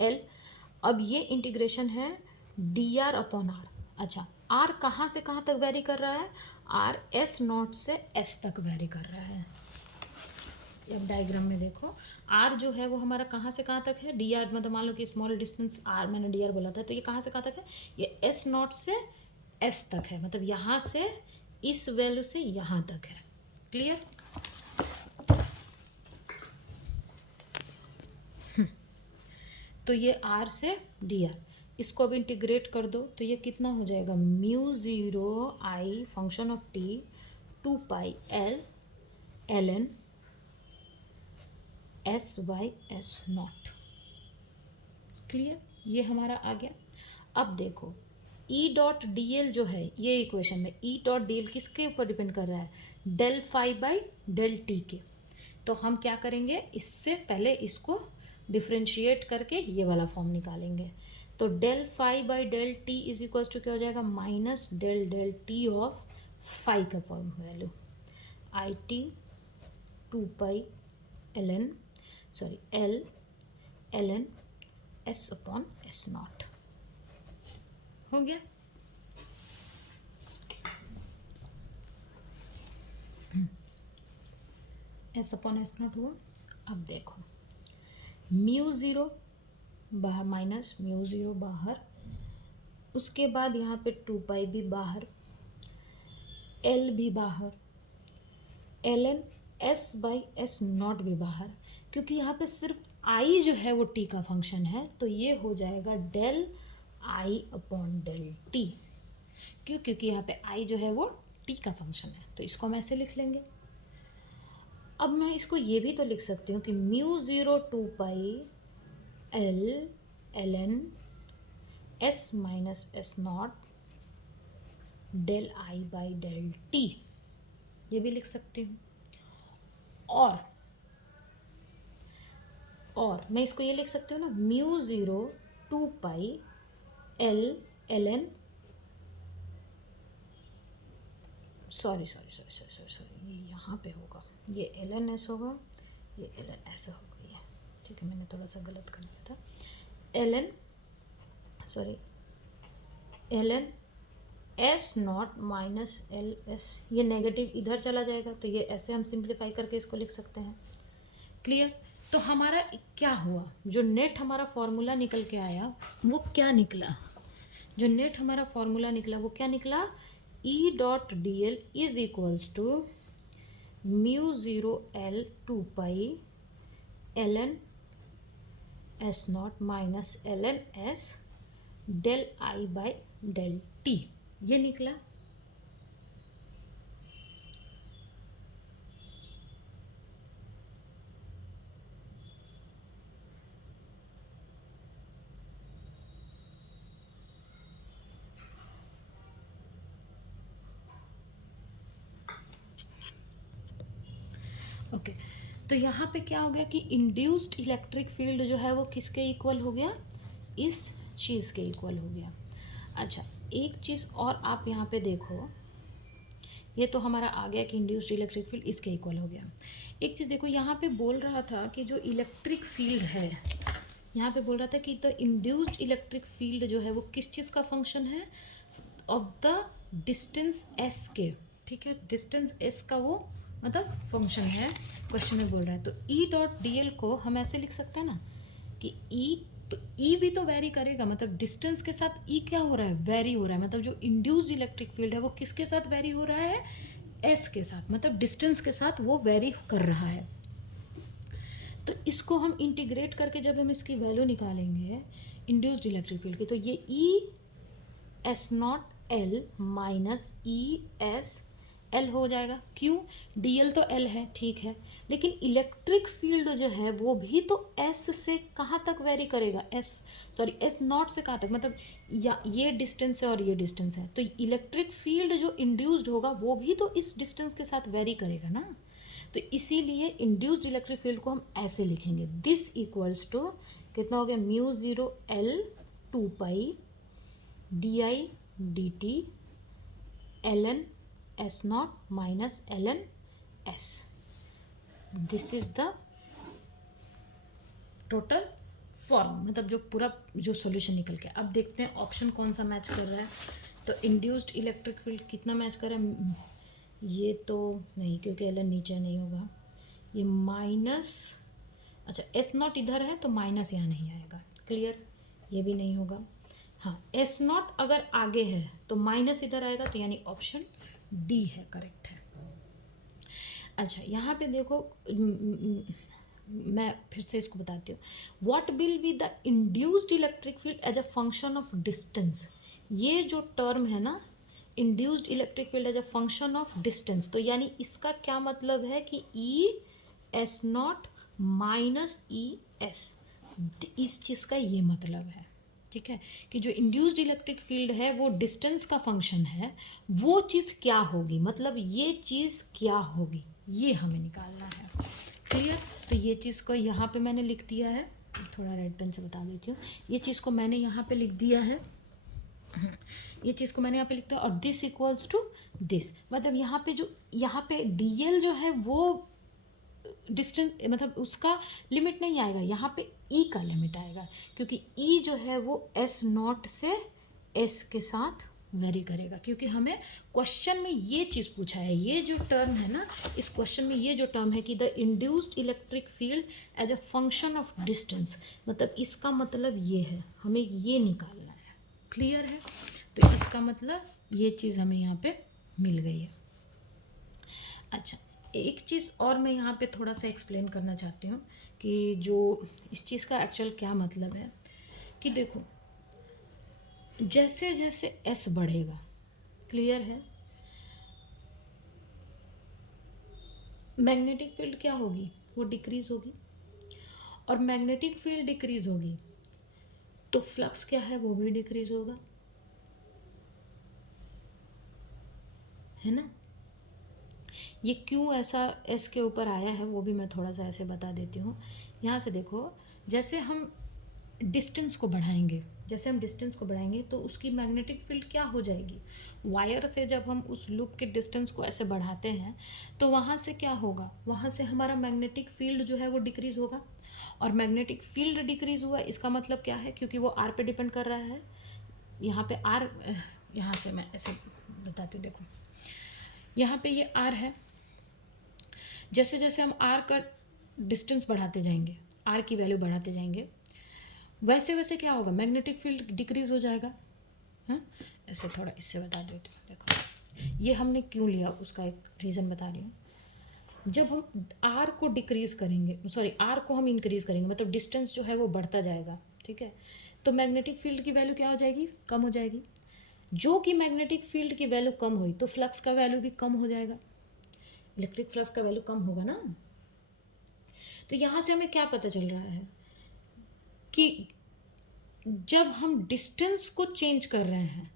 एल। अब ये इंटीग्रेशन है डी आर अपॉन आर। अच्छा, आर कहाँ से कहाँ तक वेरी कर रहा है, आर एस नॉट से एस तक वेरी कर रहा है। अब डायग्राम में देखो, आर जो है वो हमारा कहाँ से कहाँ तक है, डी आर मतलब मान लो कि स्मॉल डिस्टेंस आर, मैंने डी आर बोला था, तो ये कहाँ से कहाँ तक है, ये एस नॉट से एस तक है, मतलब यहाँ से इस वैल्यू से यहाँ तक है। क्लियर। तो ये आर से डी आर, इसको अब इंटीग्रेट कर दो तो ये कितना हो जाएगा, mu zero I function of T 2 pi L N S Y S not. Clear, ये हमारा आ गया। अब देखो ई डॉट डी एल जो है, ये इक्वेशन में ई डॉट डी एल किसके ऊपर डिपेंड कर रहा है, del phi by del T के। तो हम क्या करेंगे, इससे पहले इसको डिफ्रेंशिएट करके ये वाला फॉर्म निकालेंगे। तो del phi by del T is equals to क्या हो जाएगा, minus del del T of phi का form value I T 2 pi L N L N S upon S naught. हो गया। एस अपॉन एस नॉट हुआ। अब देखो mu zero बाहर माइनस म्यू ज़ीरो बाहर, उसके बाद यहाँ पे 2 पाई भी बाहर, एल भी बाहर, L N S by S not भी बाहर, क्योंकि यहाँ पे सिर्फ आई जो है वो टी का फंक्शन है, तो ये हो जाएगा del I upon del T. क्यों? क्योंकि यहाँ पे आई जो है वो टी का फंक्शन है, तो इसको हम ऐसे लिख लेंगे। अब मैं इसको ये भी तो लिख सकती हूँ कि mu zero 2 pi L L N S minus S not del I by del T, ये भी लिख सकती हूँ। और मैं इसको ये लिख सकती हूँ ना, mu zero 2 pi L L N sorry ये यहाँ पे होगा, ये एल एन एस होगा, ये एल एन ऐसा होगा, ये ठीक है, मैंने थोड़ा सा गलत कर दिया था। L N S not minus L S, ये नेगेटिव इधर चला जाएगा, तो ये ऐसे हम सिंप्लीफाई करके इसको लिख सकते हैं। क्लियर? तो हमारा क्या हुआ, जो नेट हमारा फॉर्मूला निकल के आया वो क्या निकला, जो नेट हमारा फॉर्मूला निकला वो क्या निकला, E dot D L is equals to mu zero L 2 pi L N S not minus L N S del I by del T, ये निकला। ओके तो यहाँ पे क्या हो गया कि इंड्यूस्ड इलेक्ट्रिक फील्ड जो है वो किसके इक्वल हो गया, इस चीज़ के इक्वल हो गया। अच्छा एक चीज़ और आप यहाँ पे देखो, ये तो हमारा आ गया कि इंड्यूस्ड इलेक्ट्रिक फील्ड इसके इक्वल हो गया। एक चीज़ देखो, यहाँ पे बोल रहा था कि जो इलेक्ट्रिक फील्ड है, यहाँ पे बोल रहा था कि तो इंड्यूस्ड इलेक्ट्रिक फील्ड जो है वो किस चीज़ का फंक्शन है, ऑफ द डिस्टेंस एस के, ठीक है, डिस्टेंस एस का वो मतलब फंक्शन है, क्वेश्चन में बोल रहा है। तो ई डॉट डी एल को हम ऐसे लिख सकते हैं ना कि ई, तो ई भी तो वेरी करेगा, मतलब डिस्टेंस के साथ ई क्या हो रहा है, वेरी हो रहा है, मतलब जो इंड्यूस्ड इलेक्ट्रिक फील्ड है वो किसके साथ वेरी हो रहा है, एस के साथ, मतलब डिस्टेंस के साथ वो वेरी कर रहा है। तो इसको हम इंटीग्रेट करके जब हम इसकी वैल्यू निकालेंगे इंड्यूस्ड इलेक्ट्रिक फील्ड की, तो ये ई S naught L minus E S L हो जाएगा। क्यों? डी एल तो एल है, ठीक है, लेकिन इलेक्ट्रिक फील्ड जो है वो भी तो एस से कहाँ तक वेरी करेगा, एस नॉट से कहाँ तक, मतलब या ये डिस्टेंस है और ये डिस्टेंस है, तो इलेक्ट्रिक फील्ड जो इंड्यूस्ड होगा वो भी तो इस डिस्टेंस के साथ वेरी करेगा ना। तो इसीलिए इंड्यूस्ड इलेक्ट्रिक फील्ड को हम ऐसे लिखेंगे, दिस इक्वल्स टू कितना हो गया, mu zero L 2 pi D I D T L N S not minus L N S, this is the total form, मतलब जो पूरा जो सॉल्यूशन निकल के। अब देखते हैं ऑप्शन कौन सा मैच कर रहा है। तो इंड्यूस्ड इलेक्ट्रिक फील्ड कितना मैच कर रहा है, ये तो नहीं क्योंकि एल एन नीचे नहीं होगा, ये माइनस, अच्छा एस नॉट इधर है तो माइनस यहाँ नहीं आएगा, क्लियर, ये भी नहीं होगा। हाँ एस नॉट अगर आगे है तो माइनस इधर आएगा, तो यानी ऑप्शन डी है, करेक्ट है। अच्छा यहाँ पे देखो, मैं फिर से इसको बताती हूँ, what will be the induced electric field as a function of distance, ये जो टर्म है ना induced electric field as a function of distance, तो यानी इसका क्या मतलब है कि E S not minus E S, इस चीज़ का ये मतलब है, ठीक है, कि जो इंड्यूस्ड इलेक्ट्रिक फील्ड है वो डिस्टेंस का फंक्शन है, वो चीज़ क्या होगी, मतलब ये चीज़ क्या होगी, ये हमें निकालना है, क्लियर। तो ये चीज़ को यहाँ पे मैंने लिख दिया है, थोड़ा रेड पेन से बता देती हूँ, ये चीज़ को मैंने यहाँ पे लिख दिया है, ये चीज़ को मैंने यहाँ पे लिखा है, और दिस इक्वल्स टू दिस, मतलब यहाँ पे जो यहाँ पे डी एल जो है वो डिस्टेंस, मतलब उसका लिमिट नहीं आएगा, यहाँ पे ई का लिमिट आएगा, क्योंकि ई जो है वो एस नॉट से एस के साथ वेरी करेगा, क्योंकि हमें क्वेश्चन में ये चीज़ पूछा है, ये जो टर्म है ना, इस क्वेश्चन में ये जो टर्म है कि the induced electric field as a function of distance, मतलब इसका मतलब ये है, हमें ये निकालना है। क्लियर है? तो इसका मतलब ये चीज़ हमें यहाँ पे मिल गई है। अच्छा, एक चीज़ और मैं यहाँ पे थोड़ा सा एक्सप्लेन करना चाहती हूँ कि जो इस चीज़ का एक्चुअल क्या मतलब है कि देखो, जैसे जैसे एस बढ़ेगा, क्लियर है, मैग्नेटिक फील्ड क्या होगी, वो डिक्रीज होगी, और मैग्नेटिक फील्ड डिक्रीज होगी तो फ्लक्स क्या है, वो भी डिक्रीज होगा, है ना। ये क्यों ऐसा एस के ऊपर आया है वो भी मैं थोड़ा सा ऐसे बता देती हूँ। यहाँ से देखो, जैसे हम डिस्टेंस को बढ़ाएंगे, जैसे हम डिस्टेंस को बढ़ाएंगे तो उसकी मैग्नेटिक फील्ड क्या हो जाएगी, वायर से जब हम उस लूप के डिस्टेंस को ऐसे बढ़ाते हैं तो वहाँ से क्या होगा, वहाँ से हमारा मैग्नेटिक फील्ड जो है वो डिक्रीज़ होगा, और मैग्नेटिक फील्ड डिक्रीज़ हुआ इसका मतलब क्या है, क्योंकि वो आर पे डिपेंड कर रहा है। यहाँ पे आर, यहाँ से मैं ऐसे बताती हूँ, देखो यहाँ पे ये आर है, जैसे जैसे हम आर का डिस्टेंस बढ़ाते जाएंगे, आर की वैल्यू बढ़ाते जाएंगे, वैसे वैसे क्या होगा, मैग्नेटिक फील्ड डिक्रीज हो जाएगा। हाँ, ऐसे थोड़ा इससे बता देती हूँ, देखो ये हमने क्यों लिया उसका एक रीज़न बता रही हूँ। जब हम आर को डिक्रीज करेंगे, सॉरी आर को हम इंक्रीज करेंगे, मतलब डिस्टेंस जो है वो बढ़ता जाएगा, ठीक है, तो मैग्नेटिक फील्ड की वैल्यू क्या हो जाएगी, कम हो जाएगी। जो कि मैग्नेटिक फील्ड की वैल्यू कम हुई तो फ्लक्स का वैल्यू भी कम हो जाएगा, इलेक्ट्रिक फ्लक्स का वैल्यू कम होगा ना। तो यहाँ से हमें क्या पता चल रहा है कि जब हम डिस्टेंस को चेंज कर रहे हैं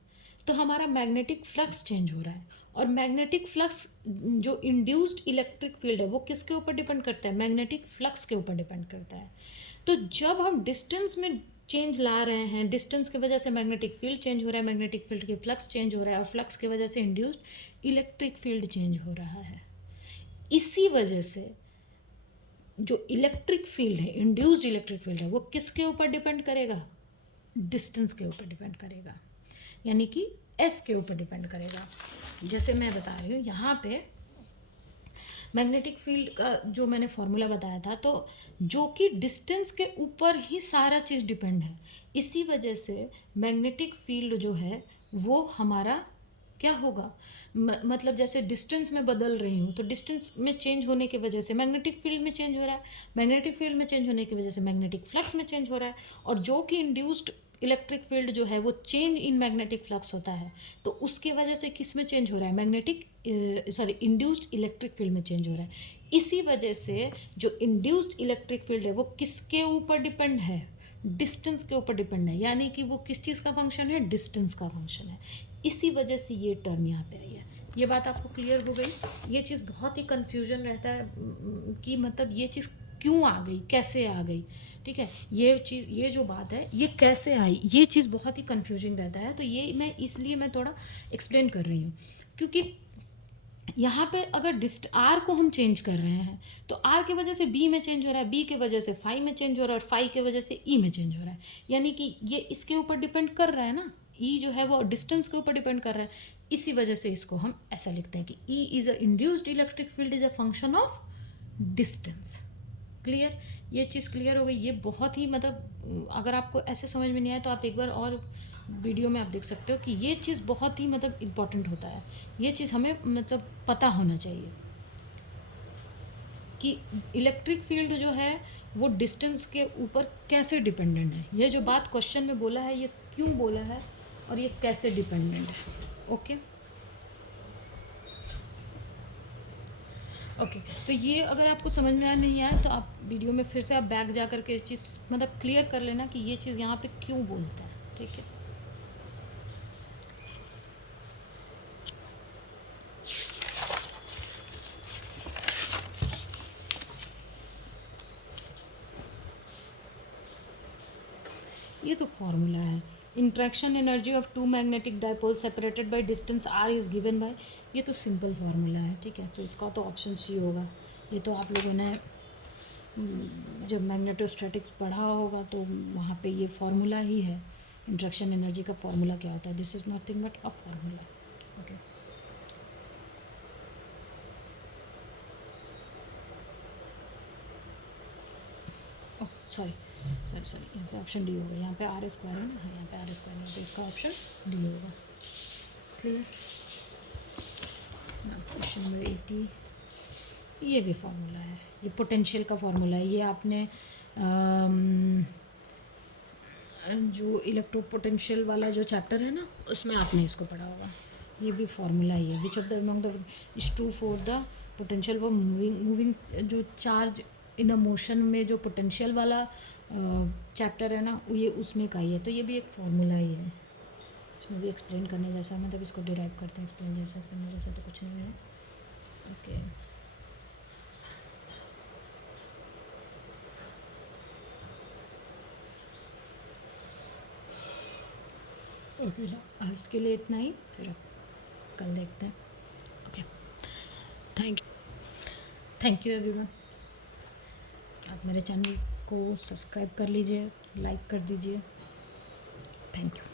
तो हमारा मैग्नेटिक फ्लक्स चेंज हो रहा है, और मैग्नेटिक फ्लक्स जो इंड्यूस्ड इलेक्ट्रिक फील्ड है वो किसके ऊपर डिपेंड करता है, मैग्नेटिक फ्लक्स के ऊपर डिपेंड करता है। तो जब हम डिस्टेंस में चेंज ला रहे हैं, डिस्टेंस की वजह से मैग्नेटिक फील्ड चेंज हो रहा है, मैग्नेटिक फील्ड की फ्लक्स चेंज हो रहा है, और फ्लक्स की वजह से इंड्यूस्ड इलेक्ट्रिक फील्ड चेंज हो रहा है। इसी वजह से जो इलेक्ट्रिक फील्ड है, इंड्यूस्ड इलेक्ट्रिक फील्ड है, वो किसके ऊपर डिपेंड करेगा, डिस्टेंस के ऊपर डिपेंड करेगा, यानी कि एस के ऊपर डिपेंड करेगा। जैसे मैं बता रही हूँ यहाँ पे मैग्नेटिक फील्ड का जो मैंने फॉर्मूला बताया था, तो जो कि डिस्टेंस के ऊपर ही सारा चीज़ डिपेंड है, इसी वजह से मैग्नेटिक फील्ड जो है वो हमारा क्या होगा, मतलब जैसे डिस्टेंस में बदल रही हूँ तो डिस्टेंस में चेंज होने की वजह से मैग्नेटिक फील्ड में चेंज हो रहा है, मैग्नेटिक फील्ड में चेंज होने की वजह से मैग्नेटिक फ्लक्स में चेंज हो रहा है, और जो कि इंड्यूस्ड इलेक्ट्रिक फील्ड जो है वो चेंज इन मैग्नेटिक फ्लक्स होता है, तो उसकी वजह से किस में चेंज हो रहा है, magnetic sorry induced electric field में चेंज हो रहा है। इसी वजह से जो इंड्यूस्ड इलेक्ट्रिक फील्ड है वो किसके ऊपर डिपेंड है, डिस्टेंस के ऊपर डिपेंड है, यानी कि वो किस चीज़ का फंक्शन है, डिस्टेंस का फंक्शन है। इसी वजह से ये टर्म यहाँ पे आई है। ये बात आपको क्लियर हो गई। ये चीज़ बहुत ही कन्फ्यूजन रहता है कि मतलब ये चीज़ क्यों आ गई, कैसे आ गई, ठीक है, ये चीज़, ये जो बात है ये कैसे आई, ये चीज़ बहुत ही कन्फ्यूजिंग रहता है। तो ये मैं इसलिए मैं थोड़ा एक्सप्लेन कर रही हूँ, क्योंकि यहाँ पे अगर आर को हम चेंज कर रहे हैं तो आर की वजह से बी में चेंज हो रहा है, बी की वजह से फाई में चेंज हो रहा है, और फाई की वजह से ई में चेंज हो रहा है, यानी कि ये इसके ऊपर डिपेंड कर रहा है ना, ई जो है वो डिस्टेंस के ऊपर डिपेंड कर रहा है। इसी वजह से इसको हम ऐसा लिखते हैं कि E is a induced electric field is a function of distance. Clear, ये चीज़ क्लियर हो गई। ये बहुत ही मतलब अगर आपको ऐसे समझ में नहीं आए तो आप एक बार और वीडियो में आप देख सकते हो कि ये चीज़ बहुत ही मतलब इम्पॉर्टेंट होता है, ये चीज़ हमें मतलब पता होना चाहिए कि इलेक्ट्रिक फील्ड जो है वो डिस्टेंस के ऊपर कैसे डिपेंडेंट है। ये जो बात क्वेश्चन में बोला है ये क्यों बोला है और ये कैसे डिपेंडेंट है। ओके ओके, तो ये अगर आपको समझ में आया नहीं आया तो आप वीडियो में फिर से आप बैक जा करके इस चीज़ मतलब क्लियर कर लेना कि ये चीज़ यहाँ पे क्यों बोलता है, ठीक है। ये तो फॉर्मूला है, interaction energy of two magnetic dipole separated by distance R is given by, ये तो सिंपल फार्मूला है, ठीक है। तो इसका तो ऑप्शन सी होगा। ये तो आप लोगों ने जब मैग्नेटोस्टैटिक्स पढ़ा होगा तो वहाँ पे ये फार्मूला ही है, इंटरेक्शन एनर्जी का फॉर्मूला क्या होता है. This is nothing but a formula. Okay. Sorry sorry sorry, यहाँ पे ऑप्शन डी होगा. यहाँ पे आर स्क्वायर है ना, यहाँ पे आर स्क्वायर है, तो इसका ऑप्शन डी होगा. क्लियर. Question number 80. ये भी फार्मूला है, ये पोटेंशियल का फार्मूला है. ये आपने जो इलेक्ट्रो पोटेंशियल वाला जो चैप्टर है ना, उसमें आपने इसको पढ़ा होगा. ये भी फार्मूला ही है. Which of the among the is true for the potential for moving जो चार्ज इन अ मोशन में जो पोटेंशियल वाला चैप्टर है ना, ये उसमें का ही है. तो ये भी एक फार्मूला ही है. इसमें भी एक्सप्लेन करने जैसा, मतलब इसको डिराइव करते हैं. एक्सप्लेन जैसा तो कुछ नहीं है. ओके. ओके, आज के लिए इतना ही, फिर अब कल देखते हैं. ओके. Thank you everyone. आप मेरे चैनल को सब्सक्राइब कर लीजिए, लाइक कर दीजिए. Thank you.